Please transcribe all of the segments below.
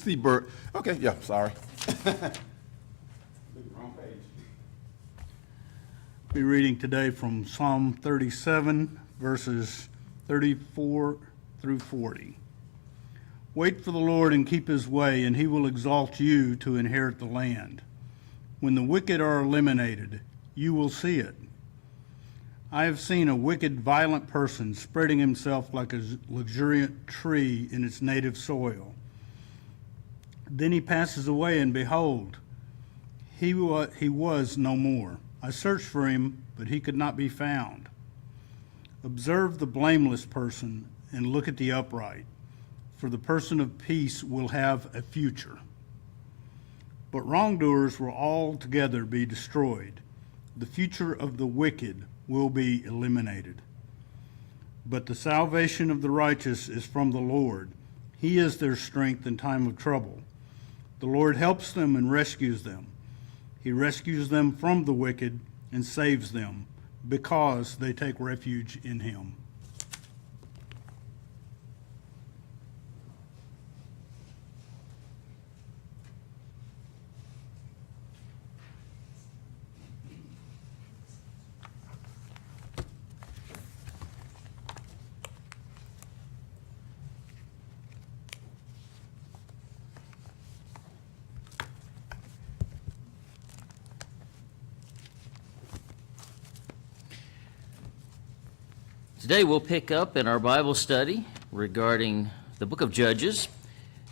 See Bert. Okay, yeah, sorry. Wrong page. Be reading today from Psalm 37, verses 34 through 40. Wait for the Lord and keep his way, and he will exalt you to inherit the land. When the wicked are eliminated, you will see it. I have seen a wicked, violent person spreading himself like a luxuriant tree in its native soil. Then he passes away, and behold, he was no more. I searched for him, but he could not be found. Observe the blameless person and look at the upright, for the person of peace will have a future. But wrongdoers will altogether be destroyed. The future of the wicked will be eliminated. But the salvation of the righteous is from the Lord. He is their strength in time of trouble. The Lord helps them and rescues them. He rescues them from the wicked and saves them because they take refuge in him. Today we'll pick up in our Bible study regarding the book of Judges,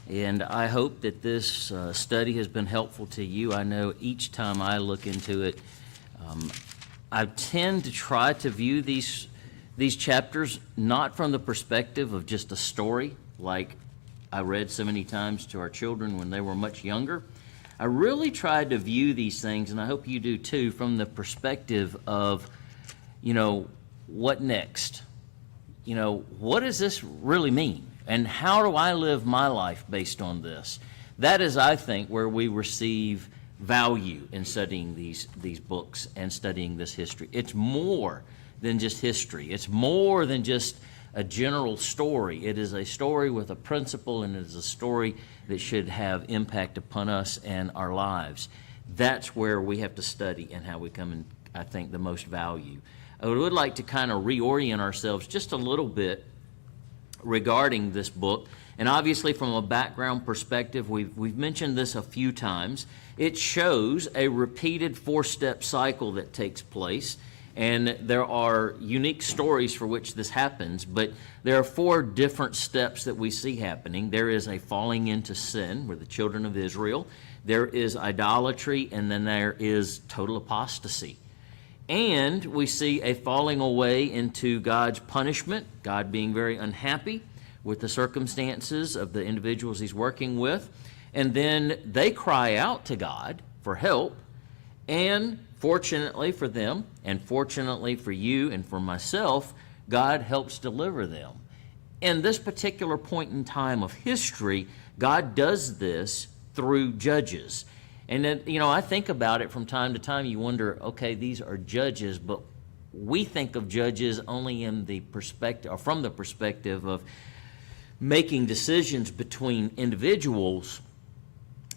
and I hope that this study has been helpful to you. I know each time I look into it, I tend to try to view these chapters not from the perspective of just a story like I read so many times to our children when they were much younger. I really tried to view these things, and I hope you do too, from the perspective of, what next? What does this really mean? And how do I live my life based on this? That is, I think, where we receive value in studying these books and studying this history. It's more than just history. It's more than just a general story. It is a story with a principle, and it is a story that should have impact upon us and our lives. That's where we have to study and how we come in, I think, the most value. I would like to kind of reorient ourselves just a little bit regarding this book. And obviously from a background perspective, we've mentioned this a few times. It shows a repeated four-step cycle that takes place. And there are unique stories for which this happens, but there are four different steps that we see happening. There is a falling into sin with the children of Israel. There is idolatry, and then there is total apostasy. And we see a falling away into God's punishment, God being very unhappy with the circumstances of the individuals he's working with. And then they cry out to God for help. And fortunately for them, and fortunately for you and for myself, God helps deliver them. In this particular point in time of history, God does this through judges. And then, I think about it from time to time. You wonder, okay, these are judges, but we think of judges only in the perspective, or from the perspective of making decisions between individuals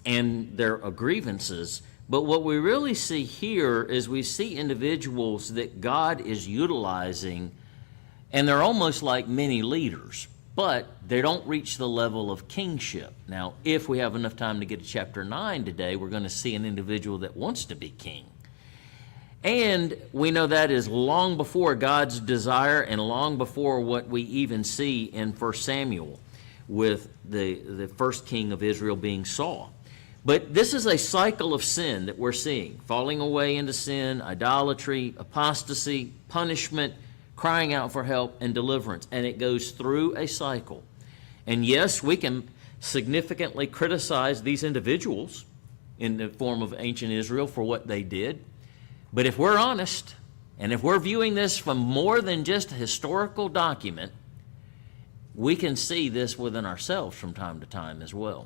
and their grievances. But what we really see here is we see individuals that God is utilizing, and they're almost like mini leaders, but they don't reach the level of kingship. Now, if we have enough time to get to chapter 9 today, we're going to see an individual that wants to be king. And we know that is long before God's desire and long before what we even see in 1 Samuel with the first king of Israel being Saul. But this is a cycle of sin that we're seeing, falling away into sin, idolatry, apostasy, punishment, crying out for help, and deliverance. And it goes through a cycle. And yes, we can significantly criticize these individuals in the form of ancient Israel for what they did. But if we're honest, and if we're viewing this from more than just a historical document, we can see this within ourselves from time to time as well.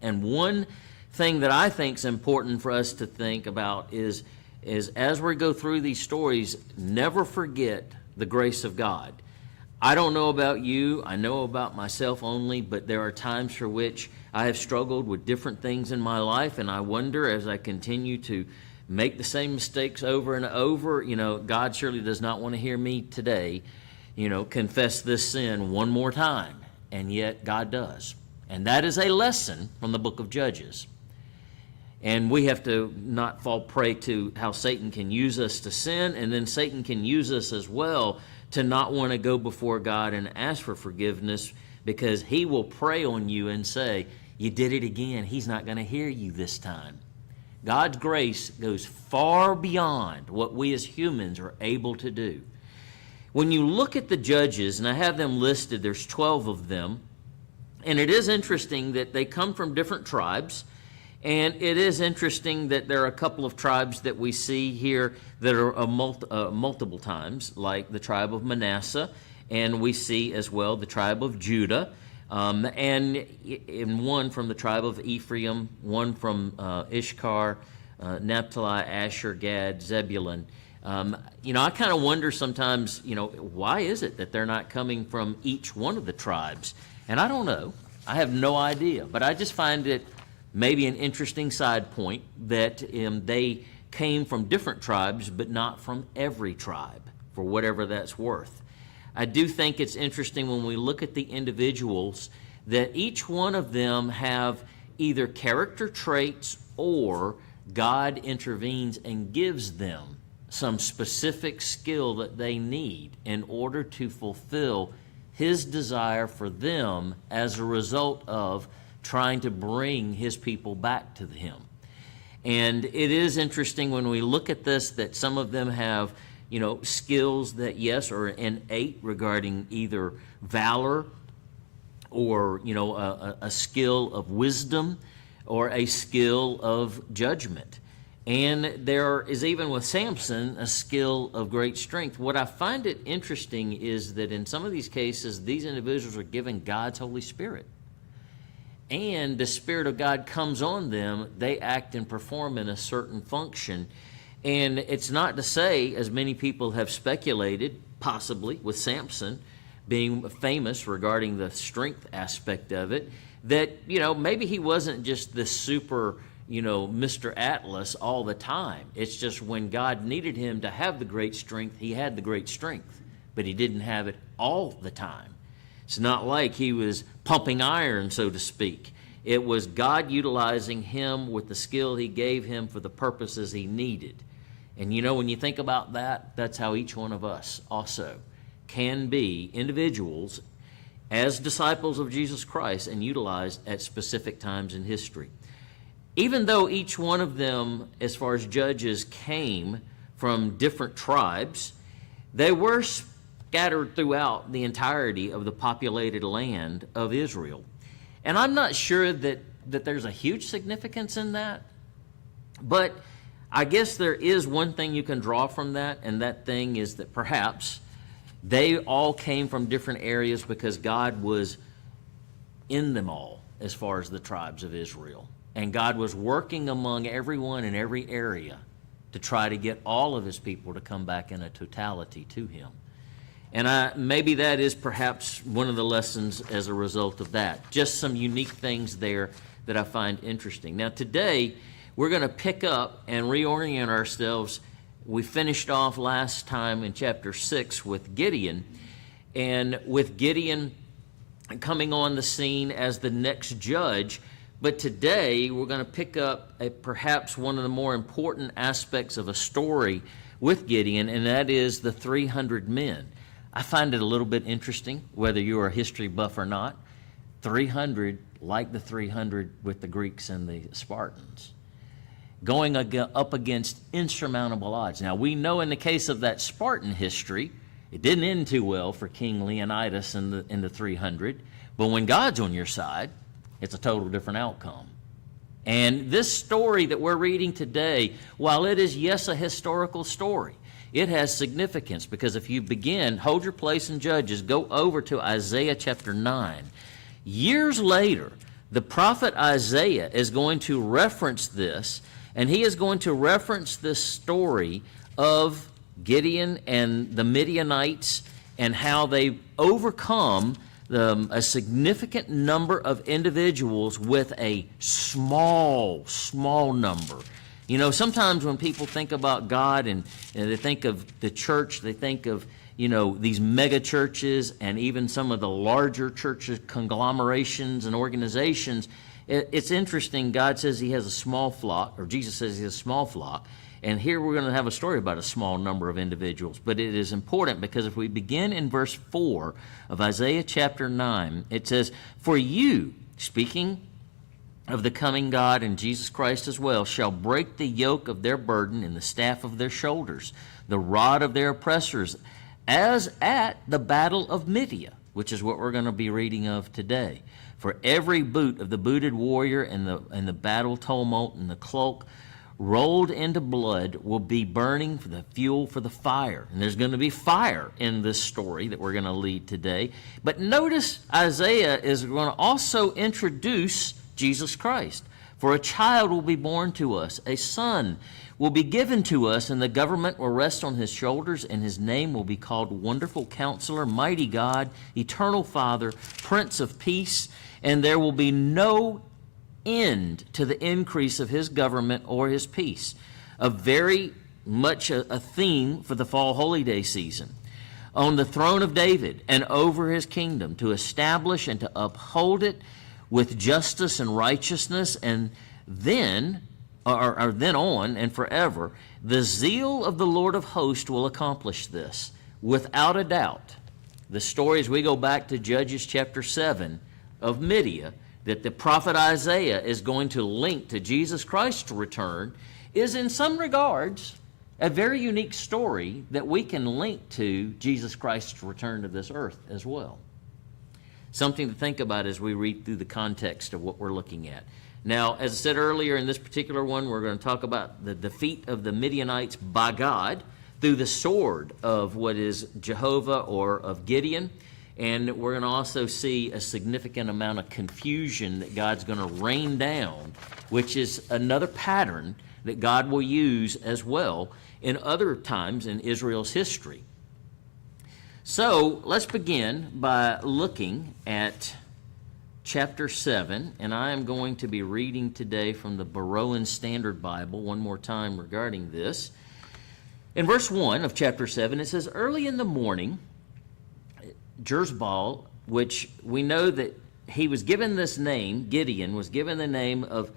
And one thing that I think is important for us to think about is as we go through these stories, never forget the grace of God. I don't know about you, I know about myself only, but there are times for which I have struggled with different things in my life, and I wonder as I continue to make the same mistakes over and over, God surely does not want to hear me today, confess this sin one more time, and yet God does. And that is a lesson from the book of Judges. And we have to not fall prey to how Satan can use us to sin, and then Satan can use us as well to not want to go before God and ask for forgiveness, because he will prey on you and say, you did it again. He's not going to hear you this time. God's grace goes far beyond what we as humans are able to do. When you look at the judges, and I have them listed, there's 12 of them, and it is interesting that they come from different tribes. And it is interesting that there are a couple of tribes that we see here that are multiple times, like the tribe of Manasseh, and we see as well the tribe of Judah, and in one from the tribe of Ephraim, one from Ishkar, Naphtali, Asher, Gad, Zebulun. I kind of wonder sometimes, why is it that they're not coming from each one of the tribes? And I don't know. I have no idea. But I just find it maybe an interesting side point that they came from different tribes, but not from every tribe, for whatever that's worth. I do think it's interesting when we look at the individuals that each one of them have either character traits or God intervenes and gives them some specific skill that they need in order to fulfill his desire for them as a result of trying to bring his people back to him. And it is interesting when we look at this that some of them have, skills that, yes, are innate regarding either valor or, a skill of wisdom or a skill of judgment. And there is, even with Samson, a skill of great strength. What I find it interesting is that in some of these cases, these individuals are given God's Holy Spirit. And the Spirit of God comes on them, they act and perform in a certain function. And it's not to say, as many people have speculated, possibly with Samson being famous regarding the strength aspect of it, that, maybe he wasn't just this super, Mr. Atlas all the time. It's just when God needed him to have the great strength, he had the great strength, but he didn't have it all the time. It's not like he was pumping iron, so to speak. It was God utilizing him with the skill he gave him for the purposes he needed. And when you think about that, that's how each one of us also can be individuals as disciples of Jesus Christ and utilized at specific times in history. Even though each one of them, as far as judges, came from different tribes, they were scattered throughout the entirety of the populated land of Israel. And I'm not sure that there's a huge significance in that, but I guess there is one thing you can draw from that, and that thing is that perhaps they all came from different areas because God was in them all as far as the tribes of Israel. And God was working among everyone in every area to try to get all of his people to come back in a totality to him. And maybe that is perhaps one of the lessons as a result of that. Just some unique things there that I find interesting. Now today, we're going to pick up and reorient ourselves. We finished off last time in chapter 6 with Gideon, and with Gideon coming on the scene as the next judge. But today, we're going to pick up perhaps one of the more important aspects of a story with Gideon, and that is the 300 men. I find it a little bit interesting, whether you're a history buff or not. 300, like the 300 with the Greeks and the Spartans, going up against insurmountable odds. Now, we know in the case of that Spartan history, it didn't end too well for King Leonidas in the 300, but when God's on your side, it's a total different outcome. And this story that we're reading today, while it is, yes, a historical story, it has significance, because if you begin, hold your place in Judges, go over to Isaiah chapter 9. Years later, the prophet Isaiah is going to reference this, and he is going to reference this story of Gideon and the Midianites and how they overcome a significant number of individuals with a small number. You know, sometimes when people think about God and they think of the church, they think of, you know, these mega churches and even some of the larger churches, conglomerations and organizations. It's interesting. God says he has a small flock, or Jesus says he has a small flock. And here we're going to have a story about a small number of individuals. But it is important because if we begin in verse 4 of Isaiah chapter 9, it says, "For you," speaking of the coming God and Jesus Christ as well, "shall break the yoke of their burden and the staff of their shoulders, the rod of their oppressors, as at the battle of Midian," which is what we're going to be reading of today. "For every boot of the booted warrior and the battle tumult and the cloak rolled into blood will be burning for the fuel for the fire." And there's going to be fire in this story that we're going to lead today. But notice Isaiah is going to also introduce Jesus Christ. "For a child will be born to us, a son will be given to us, and the government will rest on his shoulders, and his name will be called Wonderful Counselor, Mighty God, Eternal Father, Prince of Peace, and there will be no end to the increase of his government or his peace." A very much a theme for the fall holy day season. "On the throne of David and over his kingdom, to establish and to uphold it with justice and righteousness, and then on and forever. The zeal of the Lord of hosts will accomplish this." Without a doubt, the story as we go back to Judges chapter 7 of Midian, that the prophet Isaiah is going to link to Jesus Christ's return, is in some regards a very unique story that we can link to Jesus Christ's return to this earth as well. Something to think about as we read through the context of what we're looking at. Now, as I said earlier, in this particular one, we're going to talk about the defeat of the Midianites by God through the sword of what is Jehovah or of Gideon. And we're going to also see a significant amount of confusion that God's going to rain down, which is another pattern that God will use as well in other times in Israel's history. So let's begin by looking at chapter 7, and I am going to be reading today from the Burleson Standard Bible one more time regarding this. In verse 1 of chapter 7, it says, "Early in the morning, Jerubbaal," which we know that he was given this name, Gideon was given the name of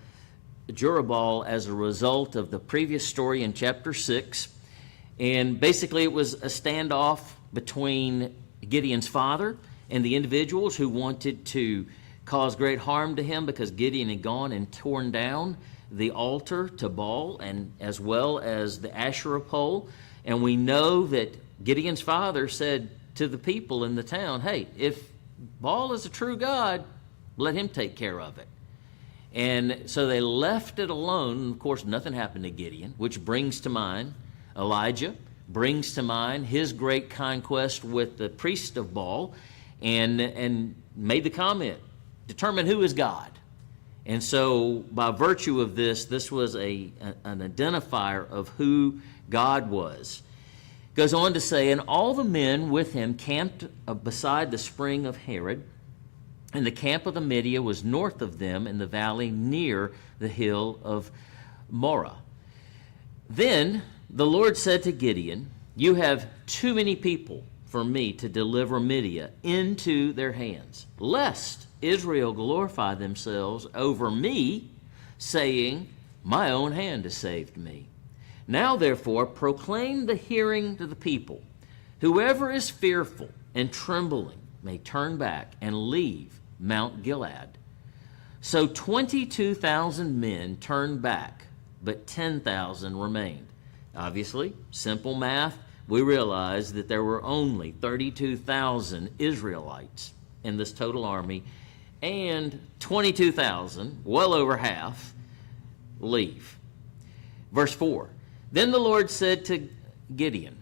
Jerubbaal as a result of the previous story in chapter 6. And basically it was a standoff between Gideon's father and the individuals who wanted to cause great harm to him because Gideon had gone and torn down the altar to Baal and as well as the Asherah pole. And we know that Gideon's father said to the people in the town, "Hey, if Baal is a true God, let him take care of it." And so they left it alone. And of course, nothing happened to Gideon, which brings to mind Elijah, brings to mind his great conquest with the priest of Baal, and made the comment, "Determine who is God." And so by virtue of this, this was an identifier of who God was. Goes on to say, "And all the men with him camped beside the spring of Herod, and the camp of the Midian was north of them in the valley near the hill of Morah. Then the Lord said to Gideon, 'You have too many people for me to deliver Midian into their hands, lest Israel glorify themselves over me, saying, my own hand has saved me. Now therefore proclaim the hearing to the people. Whoever is fearful and trembling may turn back and leave Mount Gilead.' So 22,000 men turned back, but 10,000 remained." Obviously, simple math, we realize that there were only 32,000 Israelites in this total army, and 22,000, well over half, leave. Verse 4, "Then the Lord said to Gideon,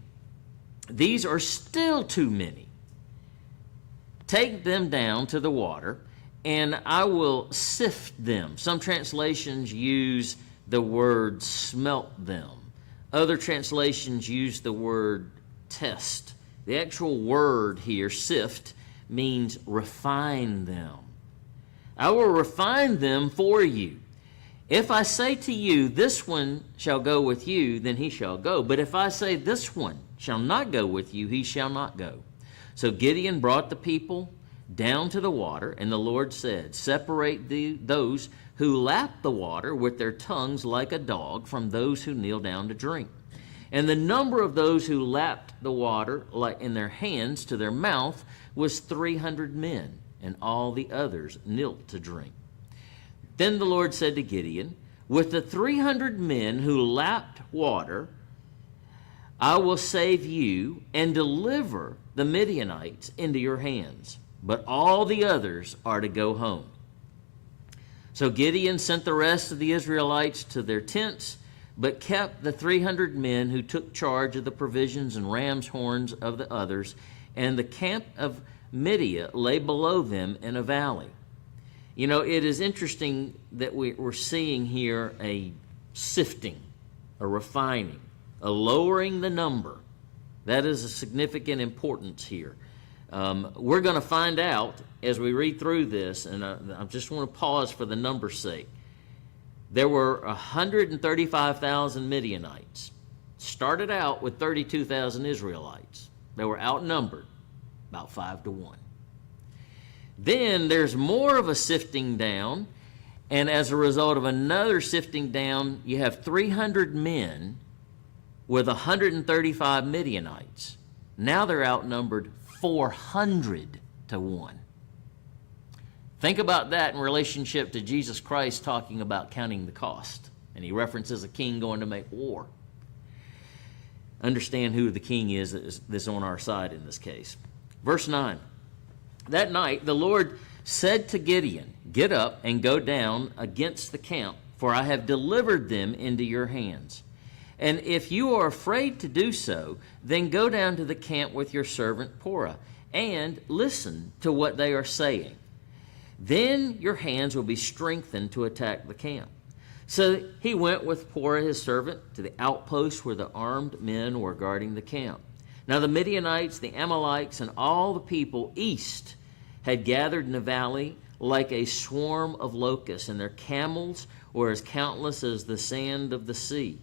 'These are still too many. Take them down to the water, and I will sift them.'" Some translations use the word "smelt them." Other translations use the word "test." The actual word here, sift, means refine them. I will refine them for you. If I say to you, this one shall go with you, then he shall go. But if I say, this one shall not go with you, he shall not go. So Gideon brought the people down to the water, and the Lord said, separate those who lap the water with their tongues like a dog from those who kneel down to drink. And the number of those who lapped the water like in their hands to their mouth was 300 men, and all the others knelt to drink. Then the Lord said to Gideon, with the 300 men who lapped water, I will save you and deliver the Midianites into your hands, but all the others are to go home. So Gideon sent the rest of the Israelites to their tents, but kept the 300 men who took charge of the provisions and ram's horns of the others, and the camp of Midian lay below them in a valley. You know, it is interesting that we're seeing here a sifting, a refining, a lowering the number. That is a significant importance here. We're going to find out as we read through this, and I just want to pause for the number's sake. There were 135,000 Midianites. Started out with 32,000 Israelites. They were outnumbered about 5 to 1. Then there's more of a sifting down, and as a result of another sifting down, you have 300 men with 135 Midianites. Now they're outnumbered 400 to 1. Think about that in relationship to Jesus Christ talking about counting the cost. And he references a king going to make war. Understand who the king is that's on our side in this case. Verse 9. That night the Lord said to Gideon, get up and go down against the camp, for I have delivered them into your hands. And if you are afraid to do so, then go down to the camp with your servant Porah, and listen to what they are saying. Then your hands will be strengthened to attack the camp. So he went with Porah his servant to the outpost where the armed men were guarding the camp. Now the Midianites, the Amalekites, and all the people east had gathered in the valley like a swarm of locusts, and their camels were as countless as the sand of the sea.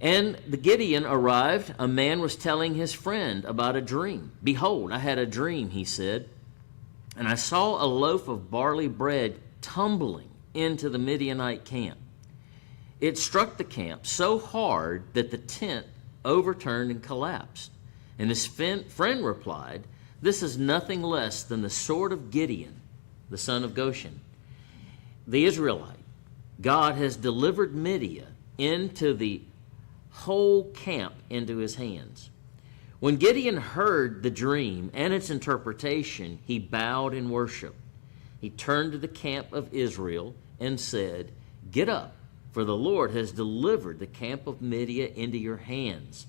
And the Gideon arrived. A man was telling his friend about a dream. Behold, I had a dream, he said, and I saw a loaf of barley bread tumbling into the Midianite camp. It struck the camp so hard that the tent overturned and collapsed. And his friend replied, this is nothing less than the sword of Gideon, the son of Goshen, the Israelite. God has delivered Midian into the whole camp into his hands. When Gideon heard the dream and its interpretation, he bowed in worship. He turned to the camp of Israel and said, get up, for the Lord has delivered the camp of Midian into your hands.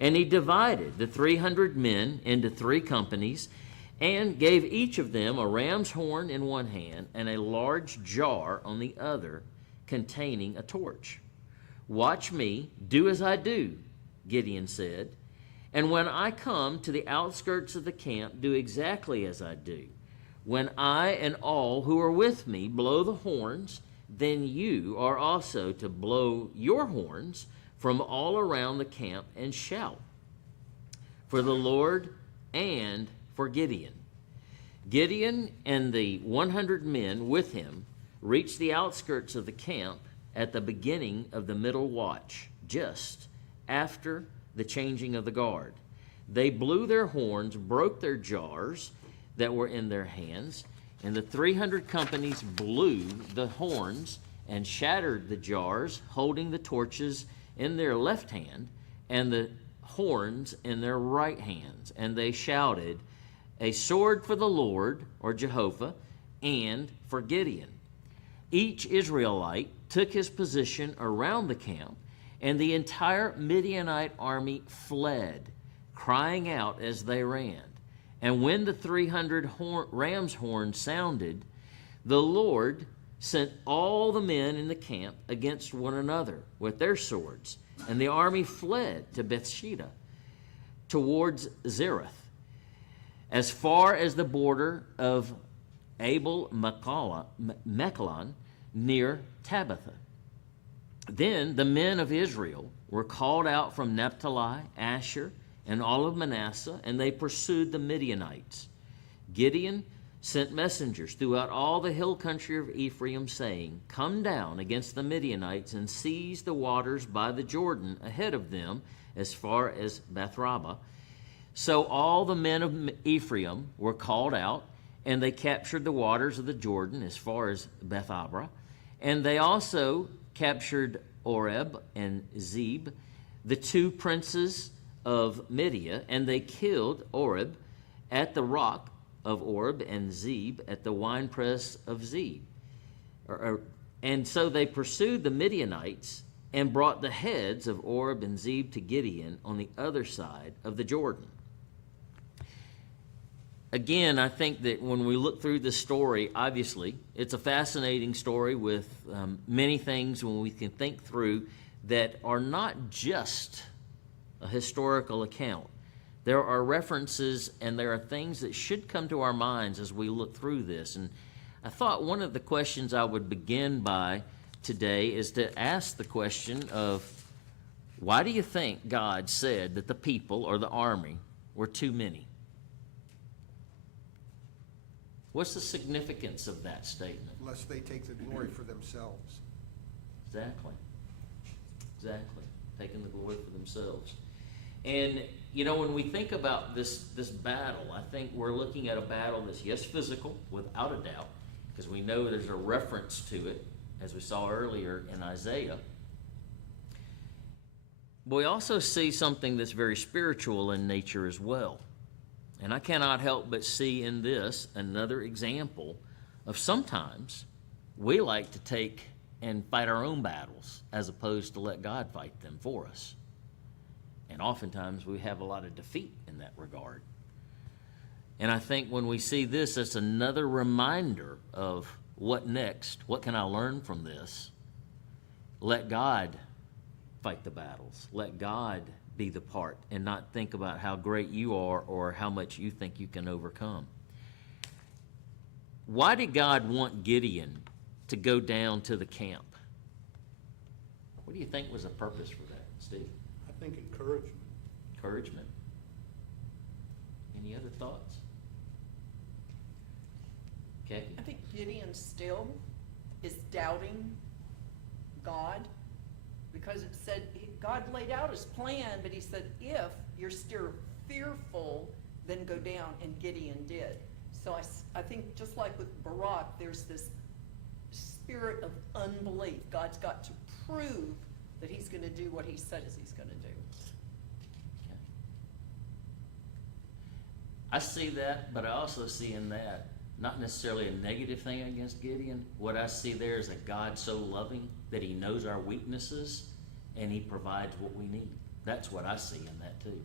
And he divided the 300 men into 3 companies and gave each of them a ram's horn in one hand and a large jar on the other containing a torch. Watch me, do as I do, Gideon said. And when I come to the outskirts of the camp, do exactly as I do. When I and all who are with me blow the horns, then you are also to blow your horns from all around the camp and shout for the Lord and for Gideon. Gideon and the 100 men with him reached the outskirts of the camp at the beginning of the middle watch, just after the changing of the guard. They blew their horns, broke their jars that were in their hands, and the 300 companies blew the horns and shattered the jars, holding the torches in their left hand and the horns in their right hands. And they shouted, a sword for the Lord, or Jehovah, and for Gideon. Each Israelite took his position around the camp, and the entire Midianite army fled, crying out as they ran. And when the 300 ram's horns sounded, the Lord sent all the men in the camp against one another with their swords, and the army fled to Bethsheba. towards Zereth, as far as the border of Abel Mechalon near Tabitha. Then the men of Israel were called out from Naphtali, Asher, and all of Manasseh, and they pursued the Midianites. Gideon sent messengers throughout all the hill country of Ephraim, saying, "Come down against the Midianites and seize the waters by the Jordan ahead of them as far as Bethraba." So all the men of Ephraim were called out, and they captured the waters of the Jordan as far as Bethabara. And they also captured Oreb and Zeb, the two princes of Midia, and they killed Oreb at the rock of Oreb and Zeb at the winepress of Zeb. And so they pursued the Midianites and brought the heads of Oreb and Zeb to Gideon on the other side of the Jordan. Again, I think that when we look through this story, obviously, it's a fascinating story with many things when we can think through that are not just a historical account. There are references and there are things that should come to our minds as we look through this. And I thought one of the questions I would begin by today is to ask the question of, why do you think God said that the people or the army were too many? What's the significance of that statement? Lest they take the glory for themselves. Exactly. Taking the glory for themselves. And, you know, when we think about this battle, I think we're looking at a battle that's, yes, physical, without a doubt, because we know there's a reference to it, as we saw earlier in Isaiah. But we also see something that's very spiritual in nature as well. And I cannot help but see in this another example of sometimes we like to take and fight our own battles as opposed to let God fight them for us. And oftentimes we have a lot of defeat in that regard. And I think when we see this, it's another reminder of what next, what can I learn from this? Let God fight the battles. Let God be the part and not think about how great you are or how much you think you can overcome. Why did God want Gideon to go down to the camp? What do you think was the purpose for that, Steve? I think encouragement. Encouragement. Any other thoughts? Kathy? I think Gideon still is doubting God, because it said God laid out his plan, but he said, if you're still fearful, then go down, and Gideon did. So I think just like with Barak, there's this spirit of unbelief. God's got to prove that he's going to do what he said he's going to do. Okay. I see that, but I also see in that not necessarily a negative thing against Gideon. What I see there is a God so loving that he knows our weaknesses and he provides what we need. That's what I see in that too.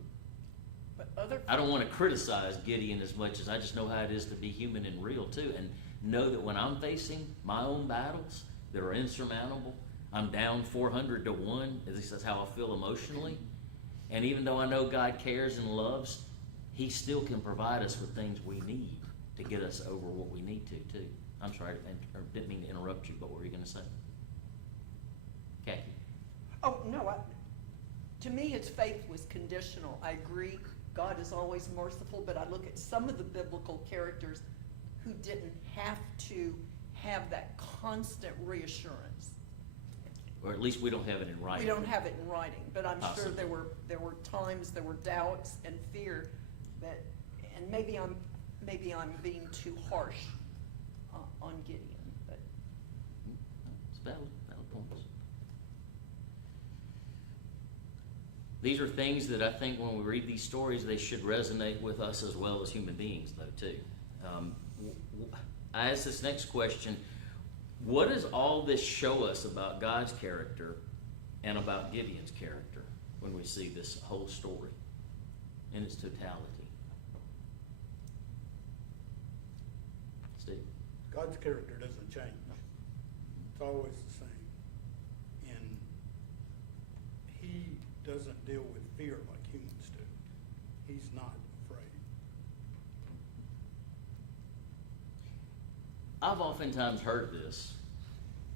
But I don't want to criticize Gideon as much as I just know how it is to be human and real too, and know that when I'm facing my own battles that are insurmountable, I'm down 400 to 1, at least that's how I feel emotionally. And even though I know God cares and loves, he still can provide us with things we need to get us over what we need to too. I'm sorry, I didn't mean to interrupt you, but what were you going to say? Kathy? Oh, no, to me, his faith was conditional. I agree, God is always merciful, but I look at some of the biblical characters who didn't have to have that constant reassurance. Or at least we don't have it in writing. We don't have it in writing, but I'm sure Possibly. there were times, there were doubts and fear that, and maybe I'm being too harsh on Gideon, but. It's valid points. These are things that I think when we read these stories, they should resonate with us as well as human beings, though, too. I ask this next question: what does all this show us about God's character and about Gideon's character when we see this whole story in its totality? Steve? God's character doesn't change. It's always the same. And he doesn't deal with fear like humans do. I've oftentimes heard this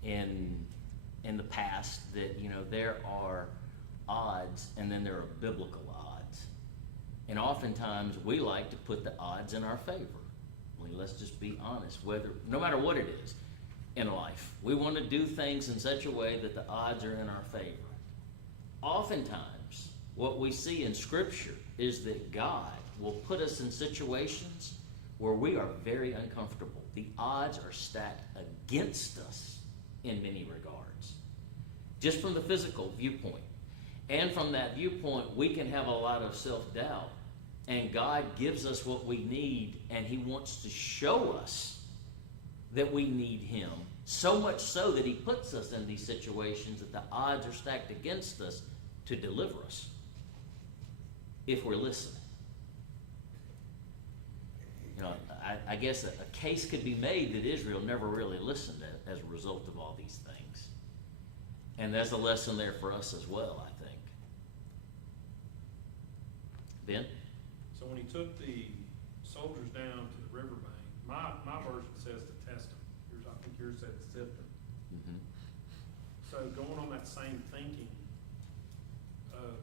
in the past, that, you know, there are odds and then there are biblical odds. And oftentimes we like to put the odds in our favor. I mean, let's just be honest, no matter what it is in life, we want to do things in such a way that the odds are in our favor. Oftentimes, what we see in Scripture is that God will put us in situations where we are very uncomfortable. The odds are stacked against us in many regards, just from the physical viewpoint. And from that viewpoint, we can have a lot of self-doubt. And God gives us what we need, and He wants to show us that we need Him. So much so that He puts us in these situations that the odds are stacked against us to deliver us, if we're listening. You know, I guess a case could be made that Israel never really listened as a result of all these things. And there's a lesson there for us as well, I think. Ben? So when he took the soldiers down to the riverbank, my version says to test them. I think yours said to sift them. Mm-hmm. So going on that same thinking of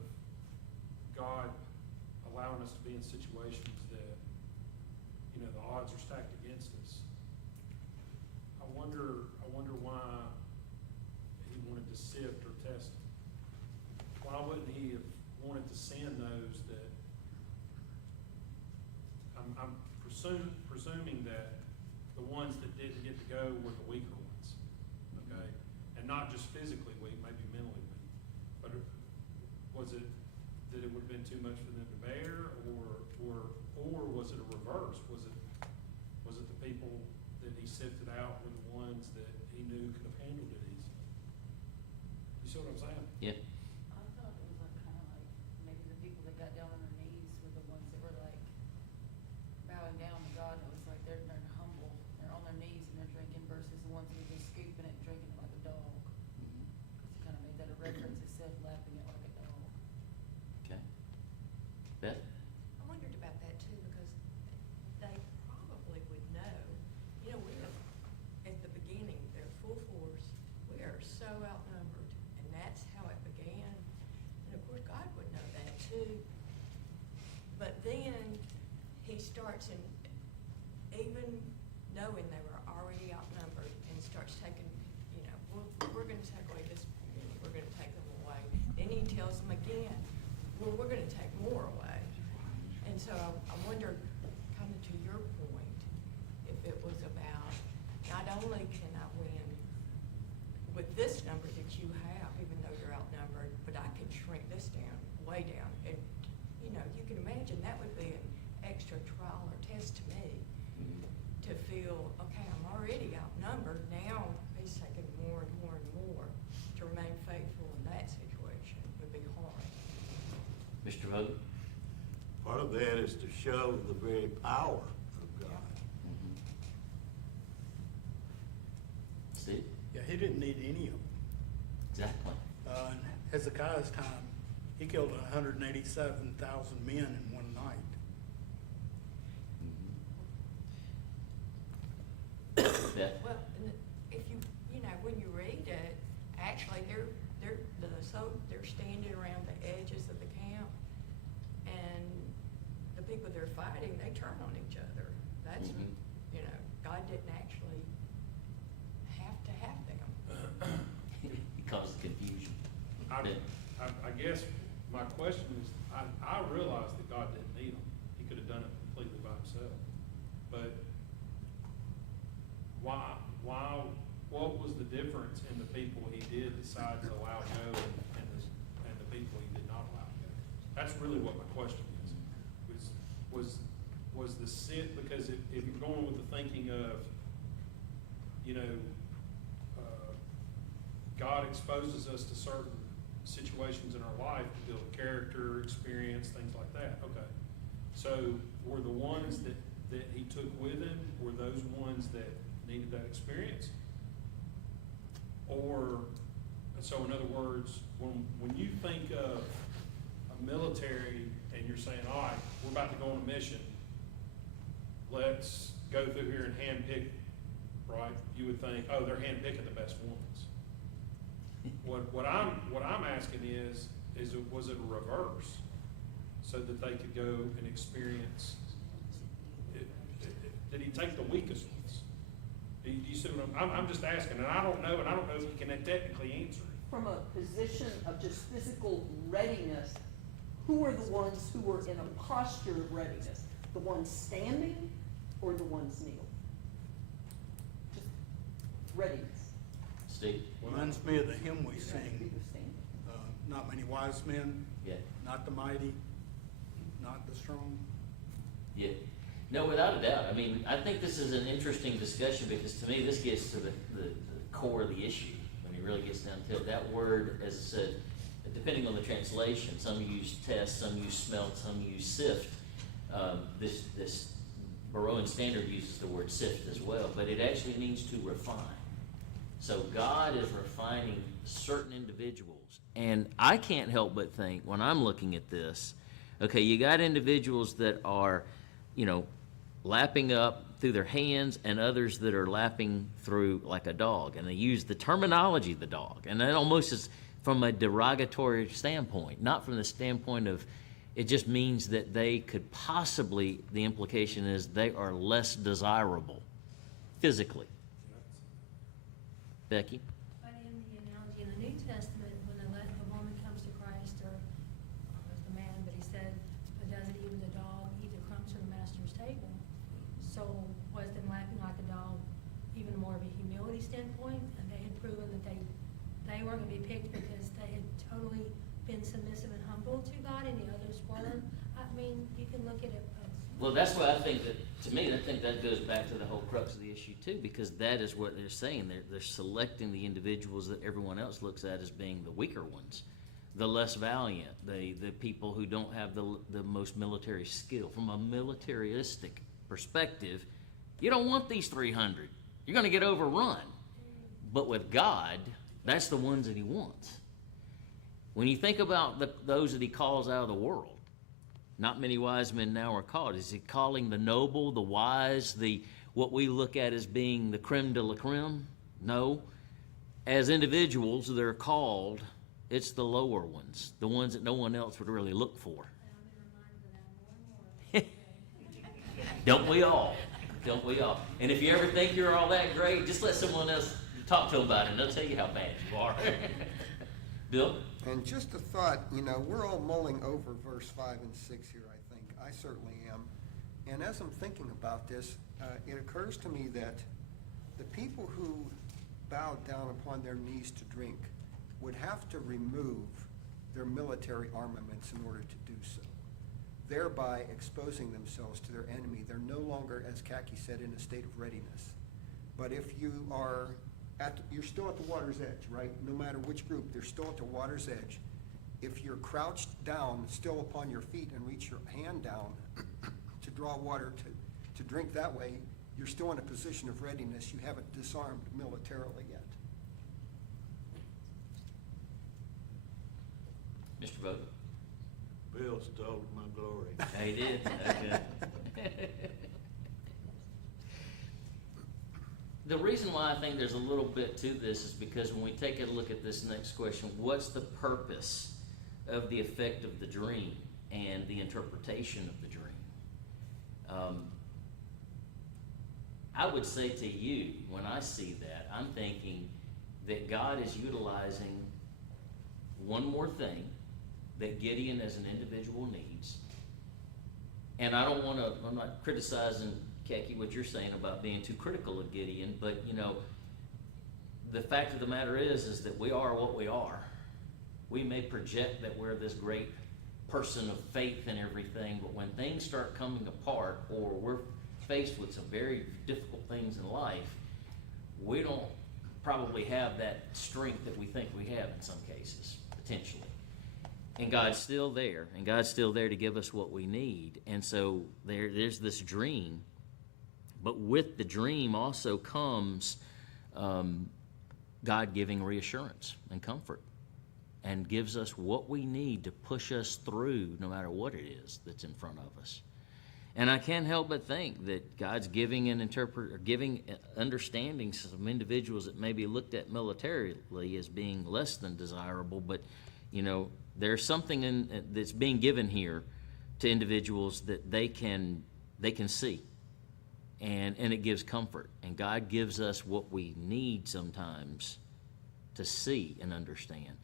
God allowing us to be in situations that, you know, the odds are stacked against us. I wonder why He wanted to sift or test them. Why wouldn't He have wanted to send those that, I'm presuming that the ones that didn't get to go were the weaker ones, okay? And not just physically weak, maybe mentally weak. But was it that it would have been too much for them to bear, or was it a reverse? Was it the people that He sifted out were the ones that He knew could have handled it easily? You see what I'm saying? Yeah. I thought it was like kind of like maybe the people that got down on their knees were the ones that were like bowing down to God. It was like they're humble, they're on their knees and they're drinking, versus the ones that are just scooping it and drinking it like a dog. Because it kind of made that a reference. It said lapping it like a dog. Okay. Beth? I wondered about that too, because they probably would know. You know, we have, at the beginning, they're full force. We are so outnumbered, and that's how it began. And of course, God would know that too. But then He starts, and even knowing they were already outnumbered, and starts taking, you know, we're going to take away this many, we're going to take them away. Then He tells them again, well, we're going to take more away. And so I wonder, kind of to your point, if it was about, not only can I win with this number that you have, even though you're outnumbered, but I can shrink this down, way down. And, you know, you can imagine that would be an extra trial or test to me, to feel, okay, I'm already outnumbered, now He's taking more and more and more. To remain faithful in that situation would be hard. Mr. Hogan? Part of that is to show the very power of God. Mm-hmm. Steve? Yeah, he didn't need any of them. Exactly. In Hezekiah's time, he killed 187,000 men in one night. Beth? Well, and if you know, when you read it, actually, they're standing around the edges of the camp, and the people they're fighting, they turn on each other. That's, you know, God didn't actually have to have them. It causes confusion. I guess my question is, I realize that God didn't need them. He could have done it completely by Himself. But what was the difference in the people He did decide to allow go and the people He did not allow go? That's really what my question is. Was the sin, because if you're going with the thinking of, you know, God exposes us to certain situations in our life to build character, experience, things like that. Okay. So were the ones that He took with Him, were those ones that needed that experience? Or, so in other words, when you think of a military and you're saying, all right, we're about to go on a mission, let's go through here and handpick right? You would think, oh, they're handpicking the best ones. What I'm asking is was it a reverse? So that they could go and experience, did he take the weakest ones? Do you see what I'm just asking, and I don't know if you can technically answer it. From a position of just physical readiness, who are the ones who were in a posture of readiness? The ones standing or the ones kneeled? Just readiness. Steve? Reminds me of the hymn we Who sing, was standing? not many wise men, Yeah. not the mighty, not the strong. Yeah. No, without a doubt. I mean, I think this is an interesting discussion because to me, this gets to the core of the issue. When it really gets down to it, that word, as I said, depending on the translation, some use test, some use smelt, some use sift. This Burleson Standard uses the word sift as well, but it actually means to refine. So God is refining certain individuals. And I can't help but think when I'm looking at this, okay, you got individuals that are, lapping up through their hands and others that are lapping through like a dog. And they use the terminology of the dog. And that almost is from a derogatory standpoint, not from the standpoint of it just means that they could possibly, the implication is they are less desirable physically. Becky? But in the analogy in the New Testament, when the woman comes to Christ, or the man, but he said, but doesn't even the dog eat the crumbs from the master's table? So was them lapping like a dog even more of a humility standpoint? And they had proven that they weren't going to be picked because they had totally been submissive and humble to God, and the others weren't. I mean, you can look at it both. Well, that's why I think that, to me, I think that goes back to the whole crux of the issue too, because that is what they're saying. They're selecting the individuals that everyone else looks at as being the weaker ones, the less valiant, the people who don't have the most military skill. From a militaristic perspective, you don't want these 300. You're going to get overrun. But with God, that's the ones that he wants. When you think about those that he calls out of the world, not many wise men now are called. Is he calling the noble, the wise, what we look at as being the creme de la creme? No. As individuals, they're called, it's the lower ones, the ones that no one else would really look for. Don't we all? Don't we all? And if you ever think you're all that great, just let someone else talk to them about it, and they'll tell you how bad you are. Bill? And just a thought, we're all mulling over verse 5 and 6 here, I think. I certainly am. And as I'm thinking about this, it occurs to me that the people who bowed down upon their knees to drink would have to remove their military armaments in order to do so, thereby exposing themselves to their enemy. They're no longer, as Kaki said, in a state of readiness. But if you are you're still at the water's edge, right? No matter which group, they're still at the water's edge. If you're crouched down, still upon your feet, and reach your hand down to draw water to drink that way, you're still in a position of readiness. You haven't disarmed militarily yet. Mr. Vogel? Bill stole my glory. He did? Okay. The reason why I think there's a little bit to this is because when we take a look at this next question, what's the purpose of the effect of the dream and the interpretation of the dream? I would say to you, when I see that, I'm thinking that God is utilizing one more thing that Gideon as an individual needs. And I'm not criticizing, Kaki, what you're saying about being too critical of Gideon, but the fact of the matter is that we are what we are. We may project that we're this great person of faith and everything, but when things start coming apart or we're faced with some very difficult things in life, we don't probably have that strength that we think we have in some cases, potentially. And God's still there, and God's still there to give us what we need. And so there's this dream. But with the dream also comes God giving reassurance and comfort and gives us what we need to push us through no matter what it is that's in front of us. And I can't help but think that God's giving understanding to some individuals that maybe looked at militarily as being less than desirable, but, there's something that's being given here to individuals that they can see. And it gives comfort. And God gives us what we need sometimes to see and understand.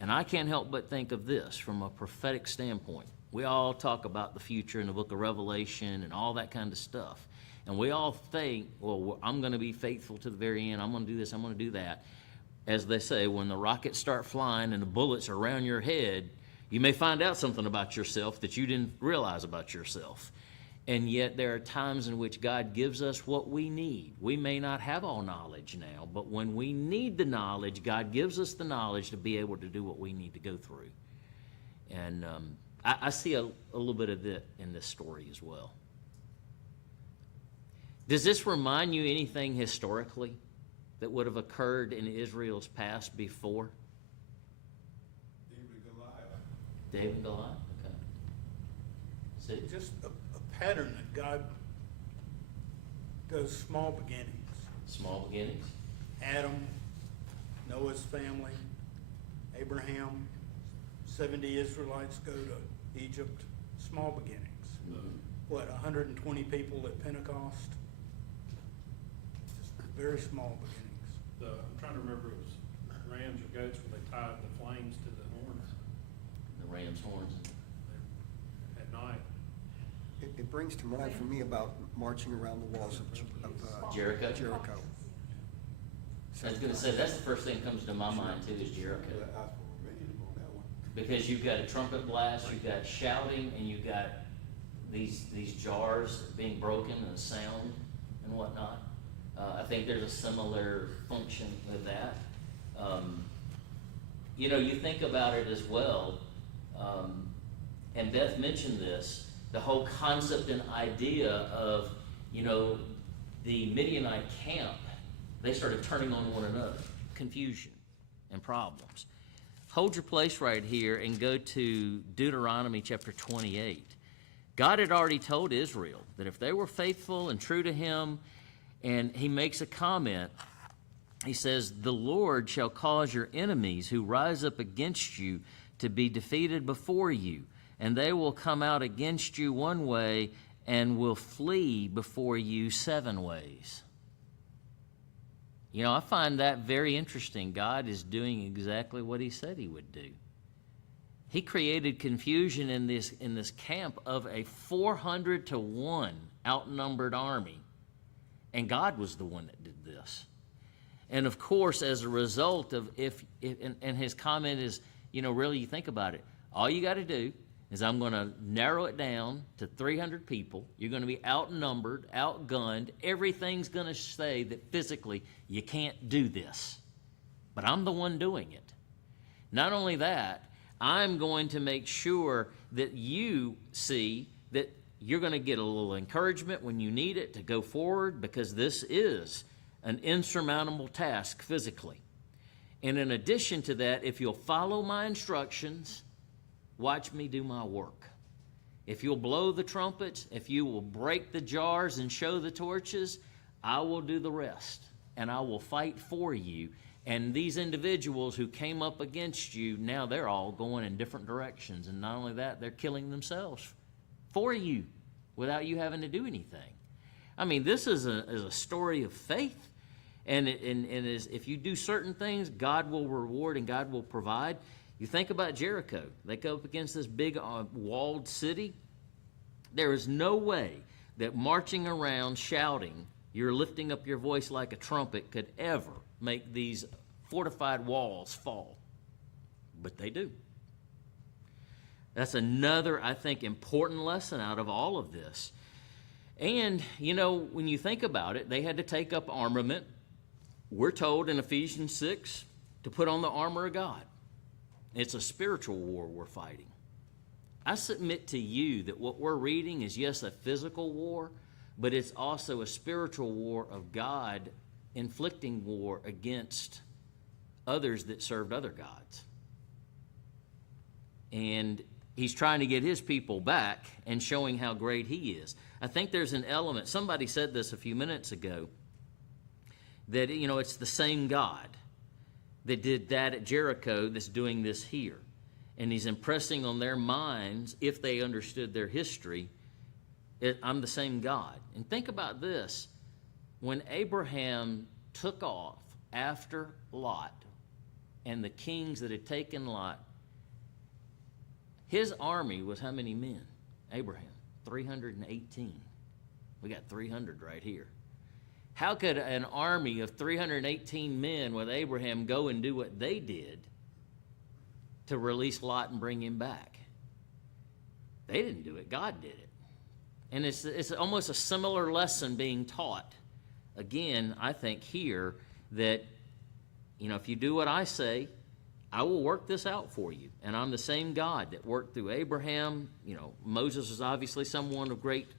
And I can't help but think of this from a prophetic standpoint. We all talk about the future in the book of Revelation and all that kind of stuff. And we all think, well, I'm going to be faithful to the very end. I'm going to do this. I'm going to do that. As they say, when the rockets start flying and the bullets are around your head, you may find out something about yourself that you didn't realize about yourself. And yet there are times in which God gives us what we need. We may not have all knowledge now, but when we need the knowledge, God gives us the knowledge to be able to do what we need to go through. And I see a little bit of that in this story as well. Does this remind you anything historically that would have occurred in Israel's past before? David and Goliath. David and Goliath? Okay. See? Just a pattern that God does small beginnings. Small beginnings? Adam, Noah's family, Abraham, 70 Israelites go to Egypt, small beginnings. What, 120 people at Pentecost? Just very small beginnings. I'm trying to remember, it was rams or goats where they tied the flames to the horns The ram's horns. at night. It brings to mind for me about marching around the walls of Jericho? Jericho. I was going to say, that's the first thing that comes to my mind too, is Jericho. I asked for a million on that one. Because you've got a trumpet blast, you've got shouting, and you've got these jars being broken and sound and whatnot. I think there's a similar function with that. You think about it as well, and Beth mentioned this, the whole concept and idea of, the Midianite camp, they started turning on one another, confusion and problems. Hold your place right here and go to Deuteronomy chapter 28. God had already told Israel that if they were faithful and true to him, and he makes a comment, he says, "The Lord shall cause your enemies who rise up against you to be defeated before you, and they will come out against you one way and will flee before you 7 ways." I find that very interesting. God is doing exactly what he said he would do. He created confusion in this camp of a 400-to-1 outnumbered army. And God was the one that did this. And of course, as a result of and his comment is, really you think about it, all you got to do is I'm going to narrow it down to 300 people. You're going to be outnumbered, outgunned. Everything's going to say that physically you can't do this. But I'm the one doing it. Not only that, I'm going to make sure that you see that you're going to get a little encouragement when you need it to go forward, because this is an insurmountable task physically. And in addition to that, if you'll follow my instructions, watch me do my work. If you'll blow the trumpets, if you will break the jars and show the torches, I will do the rest. And I will fight for you. And these individuals who came up against you, now they're all going in different directions. And not only that, they're killing themselves for you without you having to do anything. I mean, this is a story of faith. And if you do certain things, God will reward and God will provide. You think about Jericho. They go up against this big walled city. There is no way that marching around shouting, you're lifting up your voice like a trumpet, could ever make these fortified walls fall. But they do. That's another, I think, important lesson out of all of this. And, when you think about it, they had to take up armament. We're told in Ephesians 6 to put on the armor of God. It's a spiritual war we're fighting. I submit to you that what we're reading is, yes, a physical war, but it's also a spiritual war of God inflicting war against others that served other gods. And he's trying to get his people back and showing how great he is. I think there's an element, somebody said this a few minutes ago, that, it's the same God that did that at Jericho that's doing this here. And he's impressing on their minds, if they understood their history, I'm the same God. And think about this. When Abraham took off after Lot and the kings that had taken Lot, his army was how many men? Abraham, 318. We got 300 right here. How could an army of 318 men with Abraham go and do what they did to release Lot and bring him back? They didn't do it. God did it. And it's almost a similar lesson being taught. Again, I think here that, if you do what I say, I will work this out for you. And I'm the same God that worked through Abraham. Moses was obviously someone of great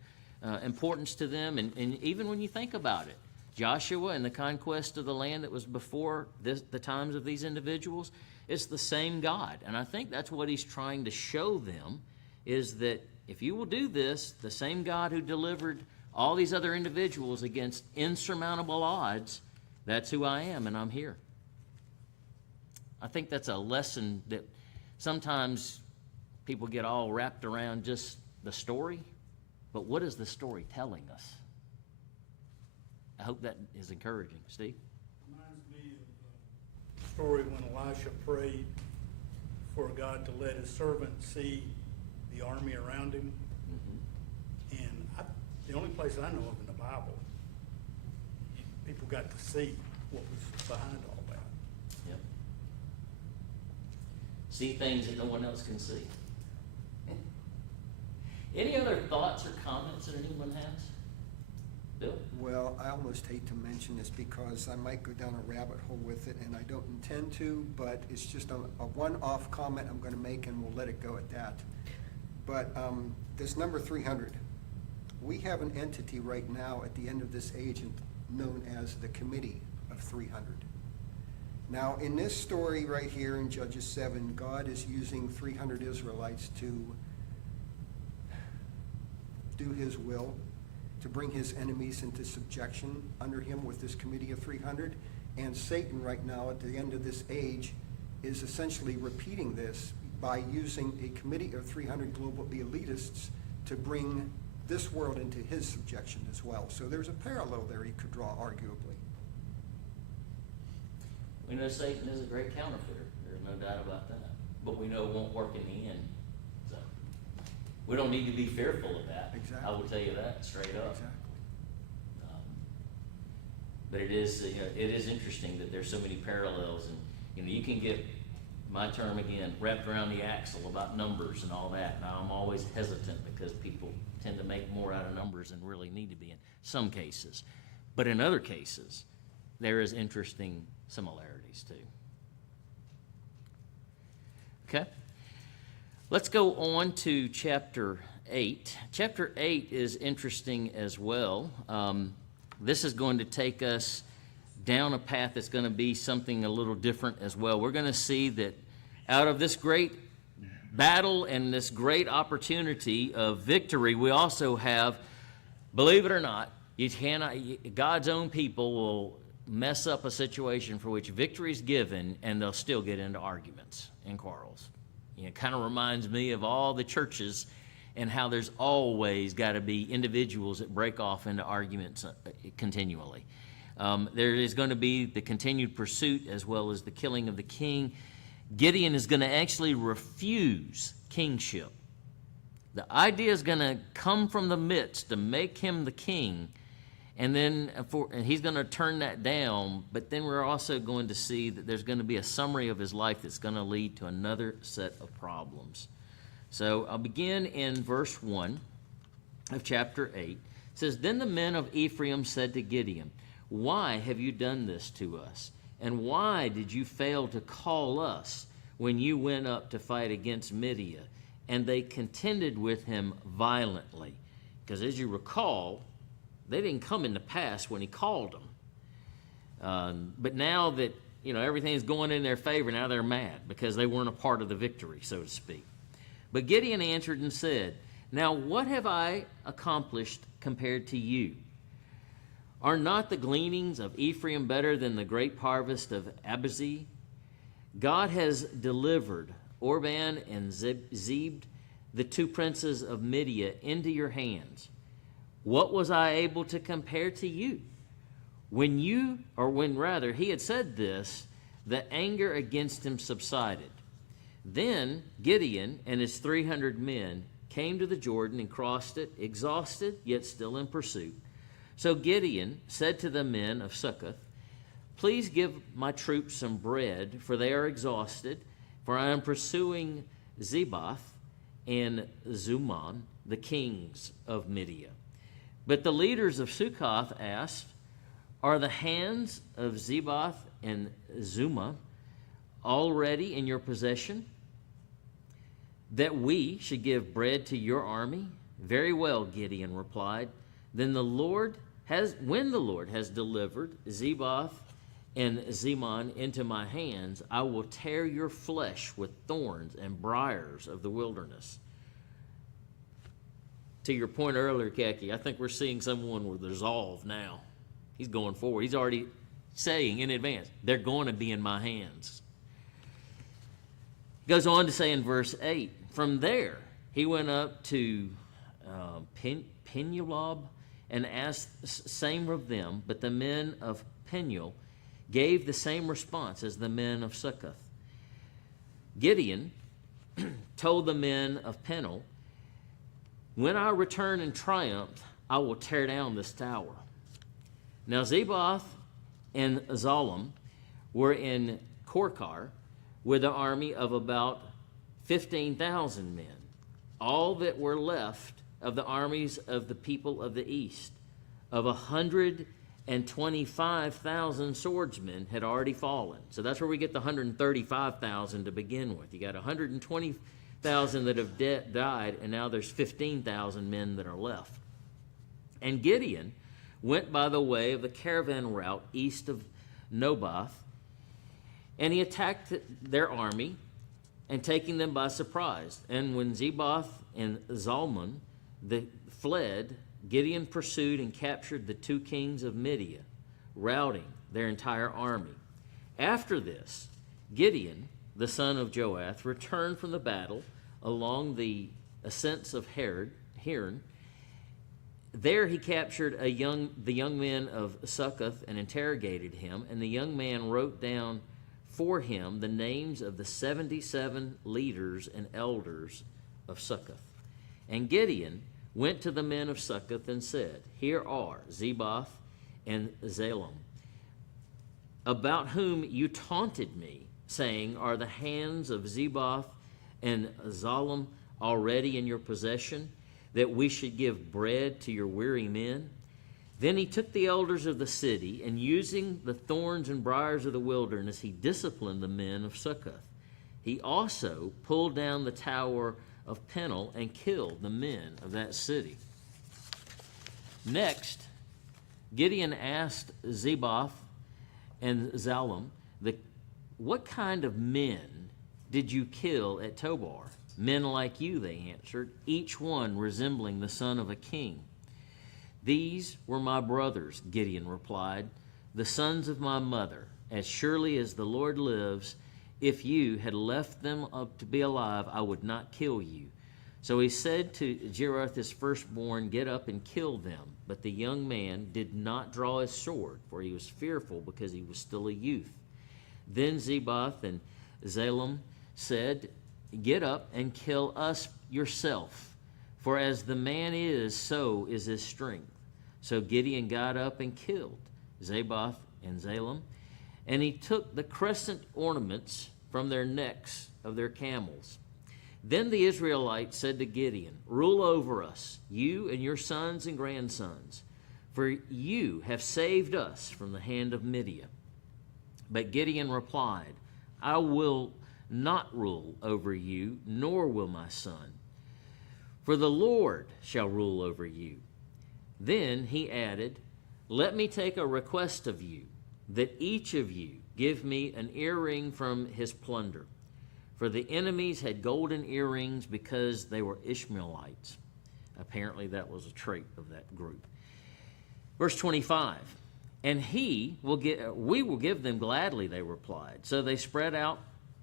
importance to them. And even when you think about it, Joshua and the conquest of the land that was before the times of these individuals, it's the same God. And I think that's what he's trying to show them, is that if you will do this, the same God who delivered all these other individuals against insurmountable odds, that's who I am, and I'm here. I think that's a lesson that sometimes people get all wrapped around just the story, but what is the story telling us? I hope that is encouraging. Steve? Reminds me of the story when Elisha prayed for God to let his servant see the army around him. Mm-hmm. And the only place I know of in the Bible, people got to see what was behind all that. Yep. See things that no one else can see. Any other thoughts or comments that anyone has? Bill? Well, I almost hate to mention this because I might go down a rabbit hole with it, and I don't intend to, but it's just a one-off comment I'm going to make, and we'll let it go at that. But this number 300, we have an entity right now at the end of this age known as the Committee of 300. Now, in this story right here in Judges 7, God is using 300 Israelites to do his will, to bring his enemies into subjection under him with this Committee of 300. And Satan right now at the end of this age is essentially repeating this by using a Committee of 300 global elitists to bring this world into his subjection as well. So there's a parallel there you could draw, arguably. We know Satan is a great counterfeiter. There's no doubt about that. But we know it won't work in the end. So we don't need to be fearful of that. Exactly. I will tell you that straight up. Exactly. But it is interesting that there's so many parallels, and you can get, my term again, wrapped around the axle about numbers and all that. Now I'm always hesitant because people tend to make more out of numbers than really need to be in some cases. But in other cases, there is interesting similarities too. Okay? Let's go on to chapter 8. Chapter 8 is interesting as well. This is going to take us down a path that's going to be something a little different as well. We're going to see that out of this great battle and this great opportunity of victory, we also have, believe it or not, God's own people will mess up a situation for which victory is given, and they'll still get into arguments and quarrels. It kind of reminds me of all the churches and how there's always got to be individuals that break off into arguments continually. There is going to be the continued pursuit as well as the killing of the king. Gideon is going to actually refuse kingship. The idea is going to come from the midst to make him the king, and then he's going to turn that down, but then we're also going to see that there's going to be a summary of his life that's going to lead to another set of problems. So I'll begin in verse 1 of chapter 8. It says, "Then the men of Ephraim said to Gideon, 'Why have you done this to us? And why did you fail to call us when you went up to fight against Midian?' And they contended with him violently." Because as you recall, they didn't come into pass when he called them. But now that everything's going in their favor, now they're mad because they weren't a part of the victory, so to speak. But Gideon answered and said, Now what have I accomplished compared to you? Are not the gleanings of Ephraim better than the grape harvest of Abiezr? God has delivered Orban and Zeb, the two princes of Midian, into your hands. What was I able to compare to you? When he had said this, the anger against him subsided. Then Gideon and his 300 men came to the Jordan and crossed it, exhausted, yet still in pursuit. So Gideon said to the men of Succoth, Please give my troops some bread, for they are exhausted, for I am pursuing Zebath and Zuman, the kings of Midian. But the leaders of Succoth asked, Are the hands of Zebath and Zuma already in your possession, that we should give bread to your army? Very well, Gideon replied. When the Lord has delivered Zebath and Zeman into my hands, I will tear your flesh with thorns and briars of the wilderness. To your point earlier, Kaki, I think we're seeing someone with resolve now. He's going forward. He's already saying in advance, they're going to be in my hands. Goes on to say in verse 8, From there he went up to Penuel and asked same of them, but the men of Penuel gave the same response as the men of Succoth. Gideon told the men of Penuel, When I return in triumph, I will tear down this tower. Now Zebath and Zalem were in Korkar with an army of about 15,000 men, all that were left of the armies of the people of the east. Of 125,000 swordsmen had already fallen. So that's where we get the 135,000 to begin with. You got 120,000 that have died, and now there's 15,000 men that are left. And Gideon went by the way of the caravan route east of Nobath, and he attacked their army, and taking them by surprise. And when Zebath and Zalman fled, Gideon pursued and captured the two kings of Midian, routing their entire army. After this, Gideon, the son of Joash, returned from the battle along the ascents of Heron. There he captured the young men of Succoth and interrogated him, and the young man wrote down for him the names of the 77 leaders and elders of Succoth. And Gideon went to the men of Succoth and said, Here are Zebath and Zalem, about whom you taunted me, saying, Are the hands of Zebath and Zalem already in your possession, that we should give bread to your weary men? Then he took the elders of the city, and using the thorns and briars of the wilderness, he disciplined the men of Succoth. He also pulled down the tower of Penuel and killed the men of that city. Next, Gideon asked Zebath and Zalem, What kind of men did you kill at Tobar? Men like you, they answered, each one resembling the son of a king. These were my brothers, Gideon replied, the sons of my mother. As surely as the Lord lives, if you had left them up to be alive, I would not kill you. So he said to Jeroth his firstborn, Get up and kill them. But the young man did not draw his sword, for he was fearful because he was still a youth. Then Zebath and Zalem said, Get up and kill us yourself, for as the man is, so is his strength. So Gideon got up and killed Zebath and Zalem, and he took the crescent ornaments from their necks of their camels. Then the Israelites said to Gideon, Rule over us, you and your sons and grandsons, for you have saved us from the hand of Midian. But Gideon replied, I will not rule over you, nor will my son, for the Lord shall rule over you. Then he added, Let me take a request of you, that each of you give me an earring from his plunder. For the enemies had golden earrings because they were Ishmaelites. Apparently that was a trait of that group. Verse 25, and we will give them gladly, they replied. So they spread out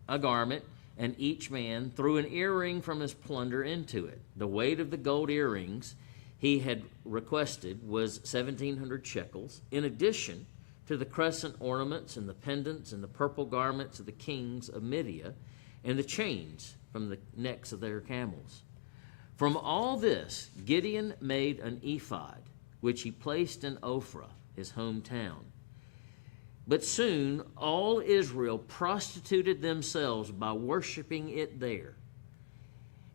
a garment, and each man threw an earring from his plunder into it. The weight of the gold earrings he had requested was 1,700 shekels, in addition to the crescent ornaments and the pendants and the purple garments of the kings of Midia and the chains from the necks of their camels. From all this, Gideon made an ephod, which he placed in Ophrah, his hometown. But soon all Israel prostituted themselves by worshiping it there.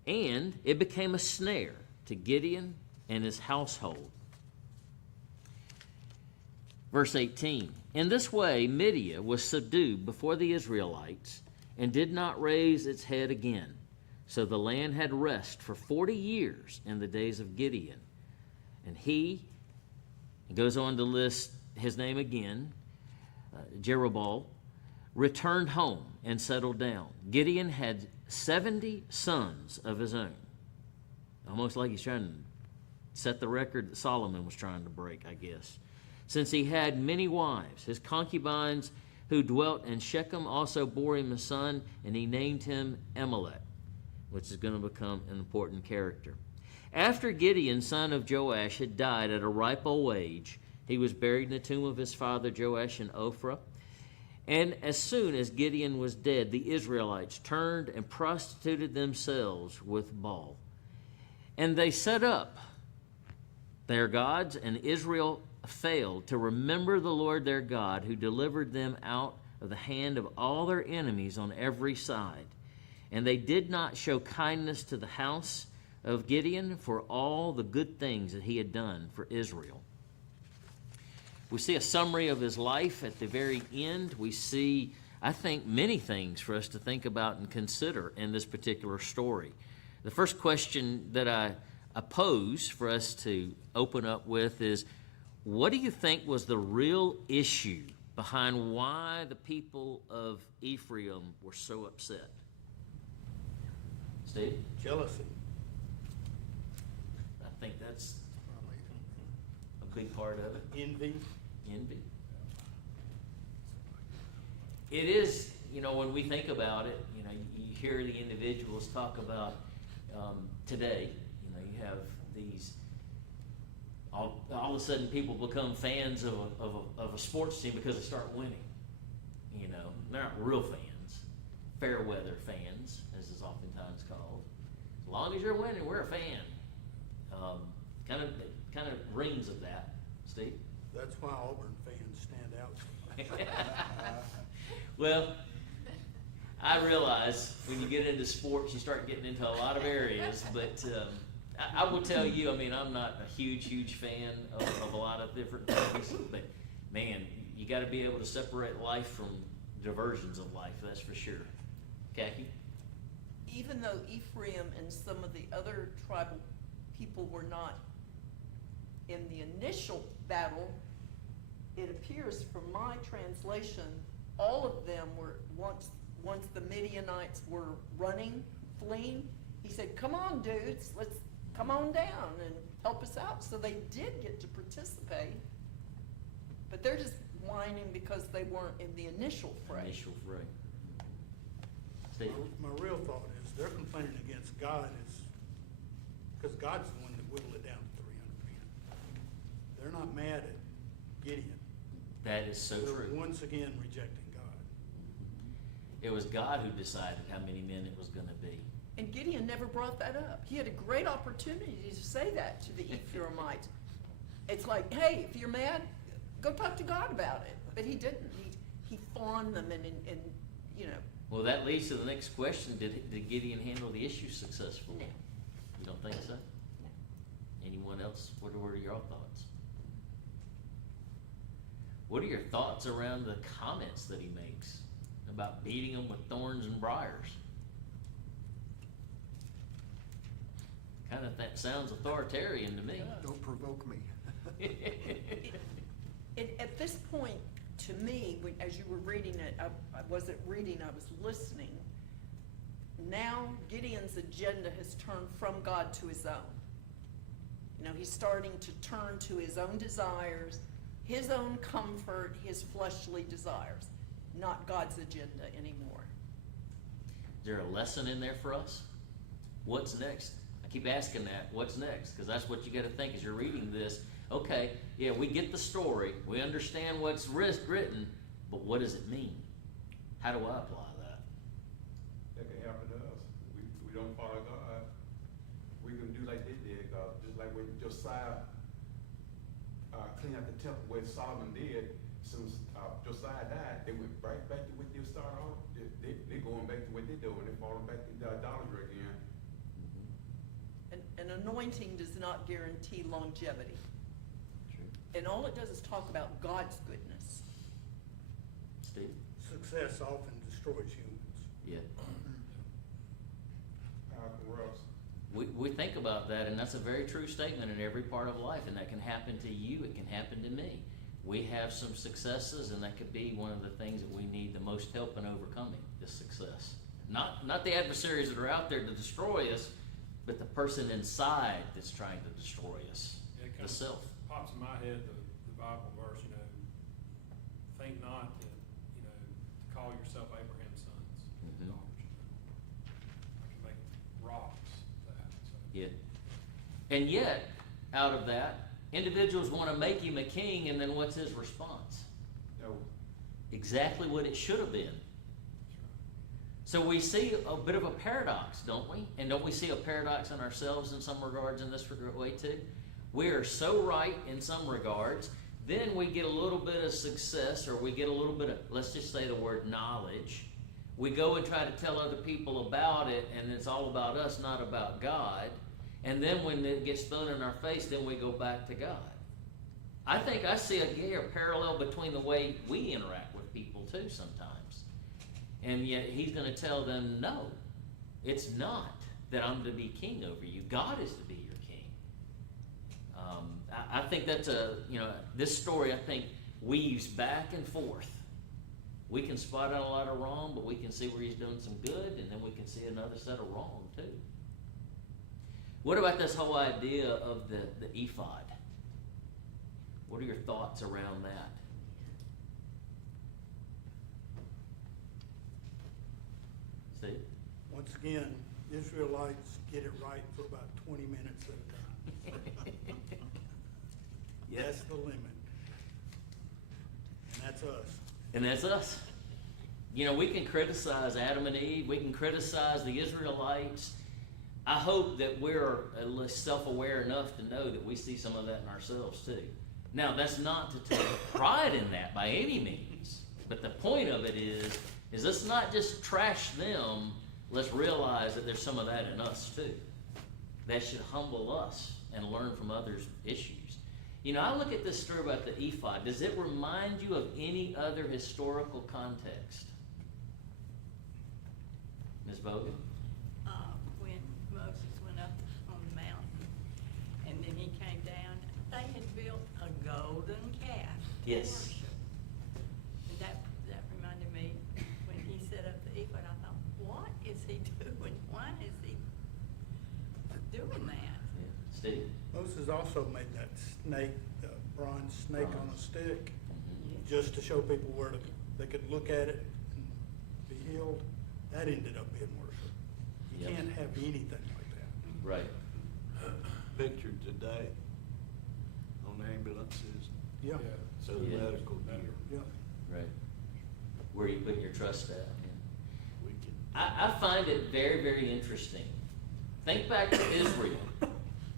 And it became a snare to Gideon and his household. Verse 18, in this way Midia was subdued before the Israelites and did not raise its head again. So the land had rest for 40 years in the days of Gideon. And he goes on to list his name again, Jerubbaal, returned home and settled down. Gideon had 70 sons of his own. Almost like he's trying to set the record that Solomon was trying to break, I guess. Since he had many wives, his concubines who dwelt in Shechem also bore him a son, and he named him Amalek, which is going to become an important character. After Gideon, son of Joash, had died at a ripe old age, he was buried in the tomb of his father Joash in Ophrah. And as soon as Gideon was dead, the Israelites turned and prostituted themselves with Baal. And they set up their gods, and Israel failed to remember the Lord their God, who delivered them out of the hand of all their enemies on every side. And they did not show kindness to the house of Gideon for all the good things that he had done for Israel. We see a summary of his life at the very end. We see, I think, many things for us to think about and consider in this particular story. The first question that I pose for us to open up with is, what do you think was the real issue behind why the people of Ephraim were so upset? Steve? Jealousy. I think that's a big part of it. Envy. Envy. It is, when we think about it, you hear the individuals talk about today, you have these, all of a sudden people become fans of a sports team because they start winning. They're not real fans, fair weather fans, as is oftentimes called. As long as you're winning, we're a fan. Kind of rings of that, Steve. That's why Auburn fans stand out. Well, I realize when you get into sports, you start getting into a lot of areas, but I will tell you, I'm not a huge fan of a lot of different things, but man, you got to be able to separate life from diversions of life, that's for sure. Khaki? Even though Ephraim and some of the other tribal people were not in the initial battle, it appears from my translation, all of them were, once the Midianites were fleeing, he said, come on dudes, let's come on down and help us out. So they did get to participate, but they're just whining because they weren't in the initial fray. Steve? My real thought is they're complaining against God because God's the one that whittled it down to 300 men. They're not mad at Gideon. That is so They're true. once again rejecting God. It was God who decided how many men it was going to be. And Gideon never brought that up. He had a great opportunity to say that to the Ephraimites. It's like, hey, if you're mad, go talk to God about it. But he didn't. He fawned them and Well, that leads to the next question. Did Gideon handle the issue successfully? No. You don't think so? No. Anyone else? What are your thoughts? What are your thoughts around the comments that he makes about beating them with thorns and briars? Kind of that sounds authoritarian to me. Don't provoke me. At this point, to me, as you were reading it, I wasn't reading, I was listening. now Gideon's agenda has turned from God to his own. You know, he's starting to turn to his own desires, his own comfort, his fleshly desires, not God's agenda anymore. Is there a lesson in there for us? What's next? I keep asking that, what's next? Because that's what you got to think as you're reading this. Okay, yeah, we get the story, we understand what's written, but what does it mean? How do I apply that? That can happen to us. We don't follow God. We can do like they did, just like when Josiah cleaned up the temple where Solomon did. Since Josiah died, they went right back to what they started off. They're going back to what they're doing. They're falling back to idolatry again. An anointing does not guarantee longevity. True. And all it does is talk about God's goodness. Steve? Success often destroys humans. Yeah. Power corrupts. We think about that, and that's a very true statement in every part of life, and that can happen to you, it can happen to me. We have some successes, and that could be one of the things that we need the most help in overcoming, this success. Not the adversaries that are out there to destroy us, but the person inside that's trying to destroy us, It the comes- self. Pops in my head, the Bible verse, you know, think not to, you know, to call yourself Abraham's sons. Mhm. Daughters, you know. I can make rocks that, so. Yeah. And yet, out of that, individuals want to make him a king, and then what's his response? No. Exactly what it should have been. That's right. So we see a bit of a paradox, don't we? And don't we see a paradox in ourselves in some regards in this way too? We are so right in some regards, then we get a little bit of success, or we get a little bit of, let's just say the word knowledge. We go and try to tell other people about it, and it's all about us, not about God. And then when it gets thrown in our face, then we go back to God. I think I see a parallel between the way we interact with people too sometimes. And yet he's going to tell them, no, it's not that I'm to be king over you. God is to be your king. I think that's this story, I think, weaves back and forth. We can spot out a lot of wrong, but we can see where he's doing some good, and then we can see another set of wrong too. What about this whole idea of the ephod? What are your thoughts around that? Steve? Once again, Israelites get it right for about 20 minutes at a time. That's the limit. And that's us. And that's us. You know, we can criticize Adam and Eve. We can criticize the Israelites. I hope that we're at least self-aware enough to know that we see some of that in ourselves too. Now, that's not to take pride in that by any means. But the point of it is let's not just trash them. Let's realize that there's some of that in us too. That should humble us and learn from others' issues. You know, I look at this story about the ephod. Does it remind you of any other historical context? Ms. Bogan? When Moses went up on the mountain and then he came down, they had built a golden calf. to Yes. worship. And that reminded me, when he set up the ephod, I thought, what is he doing? Why is he doing that? Yeah. Steve? Moses also made that snake, the bronze snake on a stick, Mhm. just to show people where they could look at it and be healed. That ended up being worship. You Yep. can't have anything like that. Right. Picture today on ambulances, Yeah, so the Yeah. medical gear, yeah. Right. Where you put your trust at. we can. I find it very, very interesting. Think back to Israel.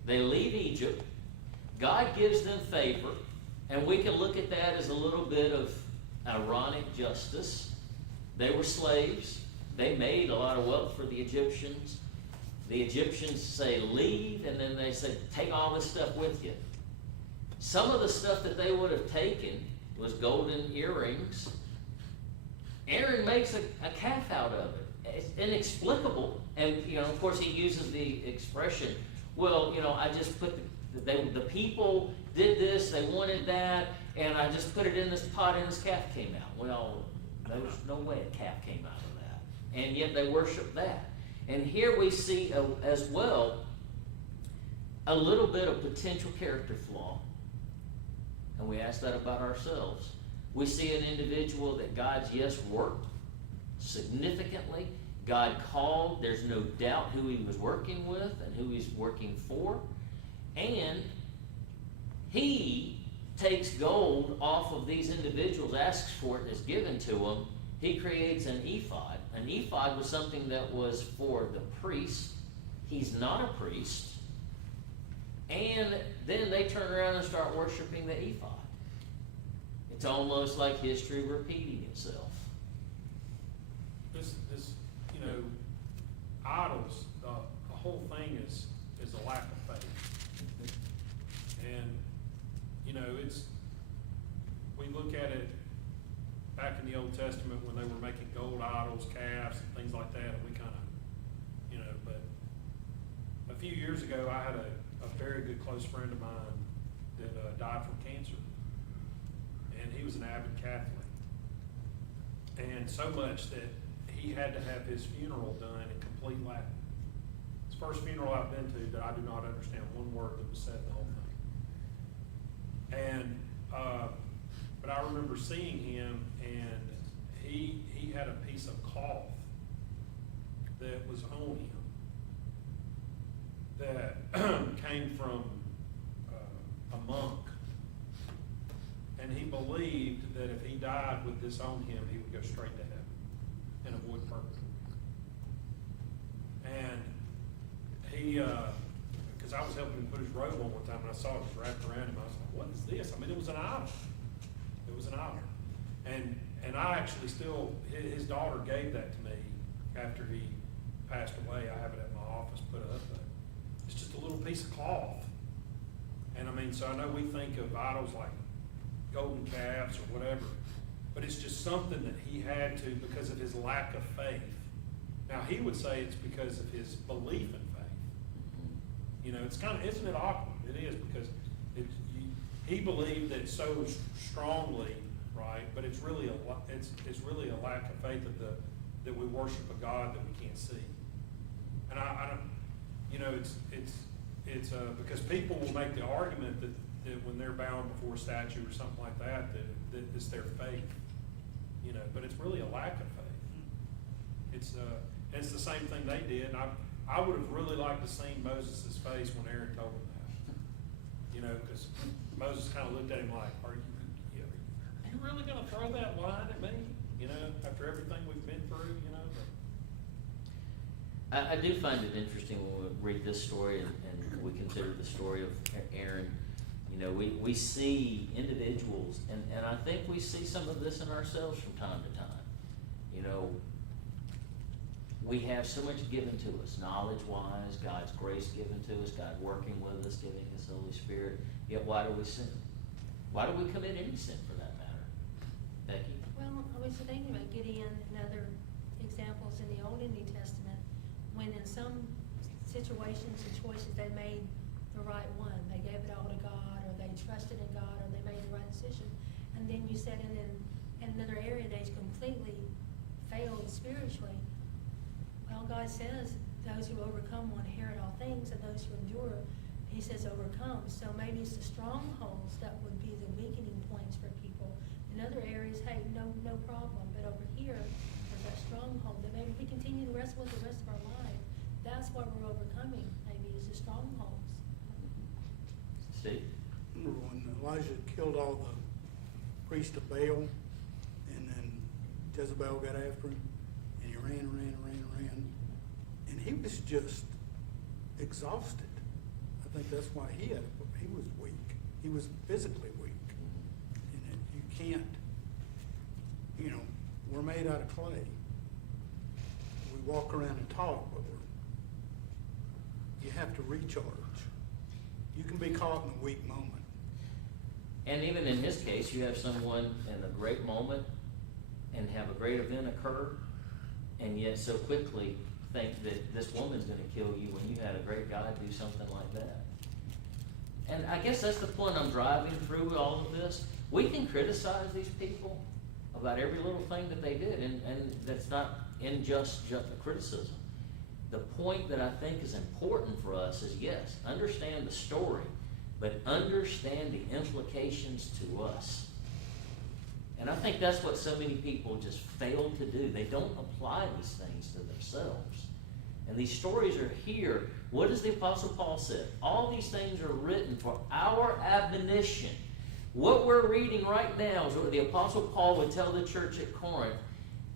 They leave Egypt. God gives them favor, and we can look at that as a little bit of ironic justice. They were slaves. They made a lot of wealth for the Egyptians. The Egyptians say, leave, and then they say, take all this stuff with you. Some of the stuff that they would have taken was golden earrings. Aaron makes a calf out of it. It's inexplicable. And, you know, of course, he uses the expression, well, you know, I just put the people did this, they wanted that, and I just put it in this pot and this calf came out. Well, there's no way a calf came out of that. And yet they worship that. And here we see as well a little bit of potential character flaw. And we ask that about ourselves. We see an individual that God's, yes, worked significantly. God called. There's no doubt who he was working with and who he's working for. And he takes gold off of these individuals, asks for it, is given to him. He creates an ephod. An ephod was something that was for the priest. He's not a priest. And then they turn around and start worshiping the ephod. It's almost like history repeating itself. This, you know, idols, the whole thing is a lack of faith. And, you know, we look at it back in the Old Testament when they were making gold idols, calves, and things like that, and we kind of, you know, but a few years ago, I had a very good close friend of mine that died from cancer. And he was an avid Catholic. And so much that he had to have his funeral done in complete Latin. It's the first funeral I've been to that I do not understand one word that was said in the whole thing. And, but I remember seeing him, and he had a piece of cloth that was on him that came from a monk. And he believed that if he died with this on him, he would go straight to heaven and avoid purgatory. And he, because I was helping him put his robe on one time, and I saw it was wrapped around him. I was like, what is this? I mean, it was an idol. It was an idol. And I actually still, his daughter gave that to me after he passed away. I have it at my office put up. But it's just a little piece of cloth. And I mean, so I know we think of idols like golden calves or whatever, but it's just something that he had to because of his lack of faith. Now, he would say it's because of his belief in faith. You know, it's kind of, isn't it awkward? It is, because he believed it so strongly, right? But it's really it's really a lack of faith that we worship a God that we can't see. And I don't, you know, it's because people will make the argument that when they're bound before a statue or something like that it's their faith, you know, but it's really a lack of faith. It's the same thing they did, and I would have really liked to seen Moses' face when Aaron told him that, you know, because Moses kind of looked at him like, are you really going to throw that line at me, you know, after everything we've been through, you know? I do find it interesting when we read this story and we consider the story of Aaron. You know, we see individuals, and I think we see some of this in ourselves from time to time. You know, we have so much given to us, knowledge-wise, God's grace given to us, God working with us, giving us the Holy Spirit. Yet why do we sin? Why do we commit any sin for that matter? Becky? Well, I was thinking about Gideon and other examples in the Old and New Testament, when in some situations and choices they made the right one. They gave it all to God, or they trusted in God, or they made the right decision. And then you said in another area they completely failed spiritually. Well, God says those who overcome will inherit all things, and those who endure, he says, overcome. So maybe it's the strongholds that would be the weakening points for people. In other areas, hey, no problem. But over here, there's that stronghold that maybe we continue to wrestle with the rest of our life. That's what we're overcoming, maybe, is the strongholds. Steve? Remember when Elijah killed all the priests of Baal, and then Jezebel got after him, and he ran, and he was just exhausted. I think that's why he was weak. He was physically weak. And you can't, you know, we're made out of clay. We walk around and talk, but you have to recharge. You can be caught in a weak moment. And even in his case, you have someone in a great moment and have a great event occur, and yet so quickly think that this woman's going to kill you when you had a great God do something like that. And I guess that's the point I'm driving through all of this. We can criticize these people about every little thing that they did, and that's not unjust criticism. the point that I think is important for us is, yes, understand the story, but understand the implications to us. And I think that's what so many people just fail to do. They don't apply these things to themselves. And these stories are here. What does the Apostle Paul say? All these things are written for our admonition. What we're reading right now is what the Apostle Paul would tell the church at Corinth.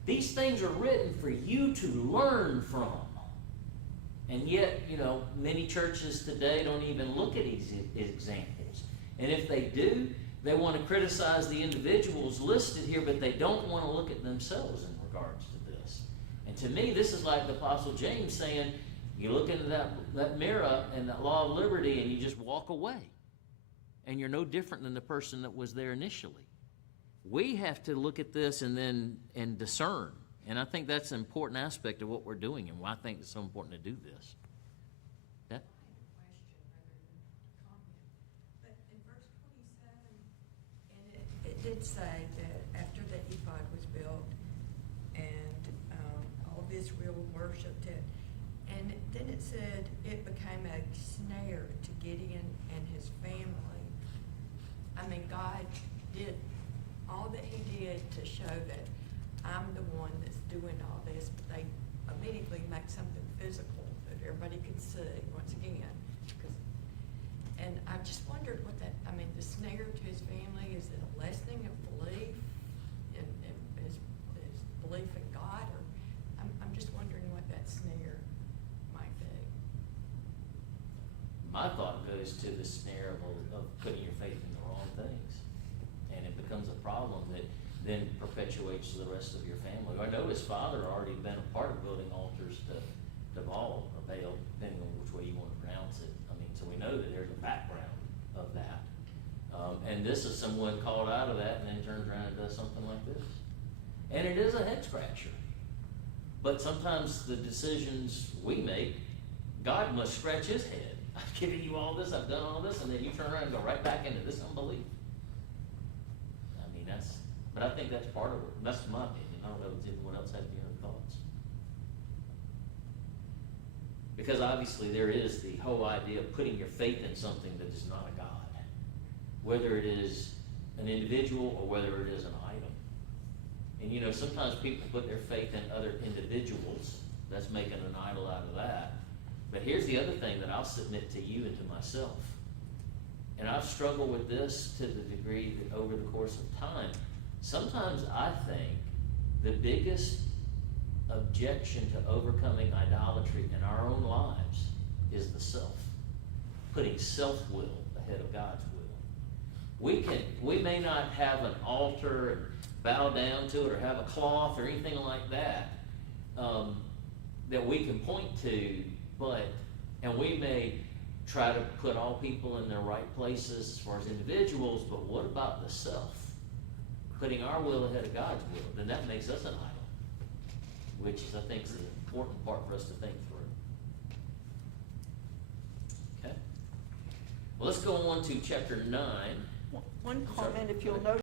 These things are written for you to learn from. And yet, many churches today don't even look at these examples. And if they do, they want to criticize the individuals listed here, but they don't want to look at themselves in regards to this. And to me, this is like the Apostle James saying, you look into that mirror and that law of liberty and you just walk away. And you're no different than the person that was there initially. We have to look at this and discern. And I think that's an important aspect of what we're doing and why I think it's so important to do this. Yeah? I had a question rather than comment. But in verse 27, and it did say that after the ephod was built and all of Israel worshipped it, and then it said it became a snare to Gideon and his family. I mean, God did all that he did to show that I'm the one that's doing all this, but they immediately make something physical that everybody could see once again. And I just wondered what that, I mean, the snare to his family, is it a lessening of belief in his belief in God? Or I'm just wondering what that snare might be. My thought goes to the snare of putting your faith in the wrong things. And it becomes a problem that then perpetuates the rest of your family. I know his father already been a part of building altars to Baal or Baal, depending on which way you want to pronounce it. I mean, so we know that there's a background of that. And this is someone called out of that and then turns around and does something like this. And it is a head scratcher. But sometimes the decisions we make, God must scratch his head. I've given you all this, I've done all this, and then you turn around and go right back into this unbelief. I mean, but I think that's part of it. That's my opinion. I don't know if anyone else has any other thoughts. Because obviously there is the whole idea of putting your faith in something that is not a God. Whether it is an individual or whether it is an item. And sometimes people put their faith in other individuals. That's making an idol out of that. But here's the other thing that I'll submit to you and to myself. And I've struggled with this to the degree that over the course of time, sometimes I think the biggest objection to overcoming idolatry in our own lives is the self. Putting self-will ahead of God's will. We may not have an altar and bow down to it or have a cloth or anything like that that we can point to, and we may try to put all people in their right places as far as individuals, but what about the self? Putting our will ahead of God's will, then that makes us an idol, which is, I think, is an important part for us to think through. Okay? Well, let's go on to chapter 9. One Sorry. comment, if you'll notice.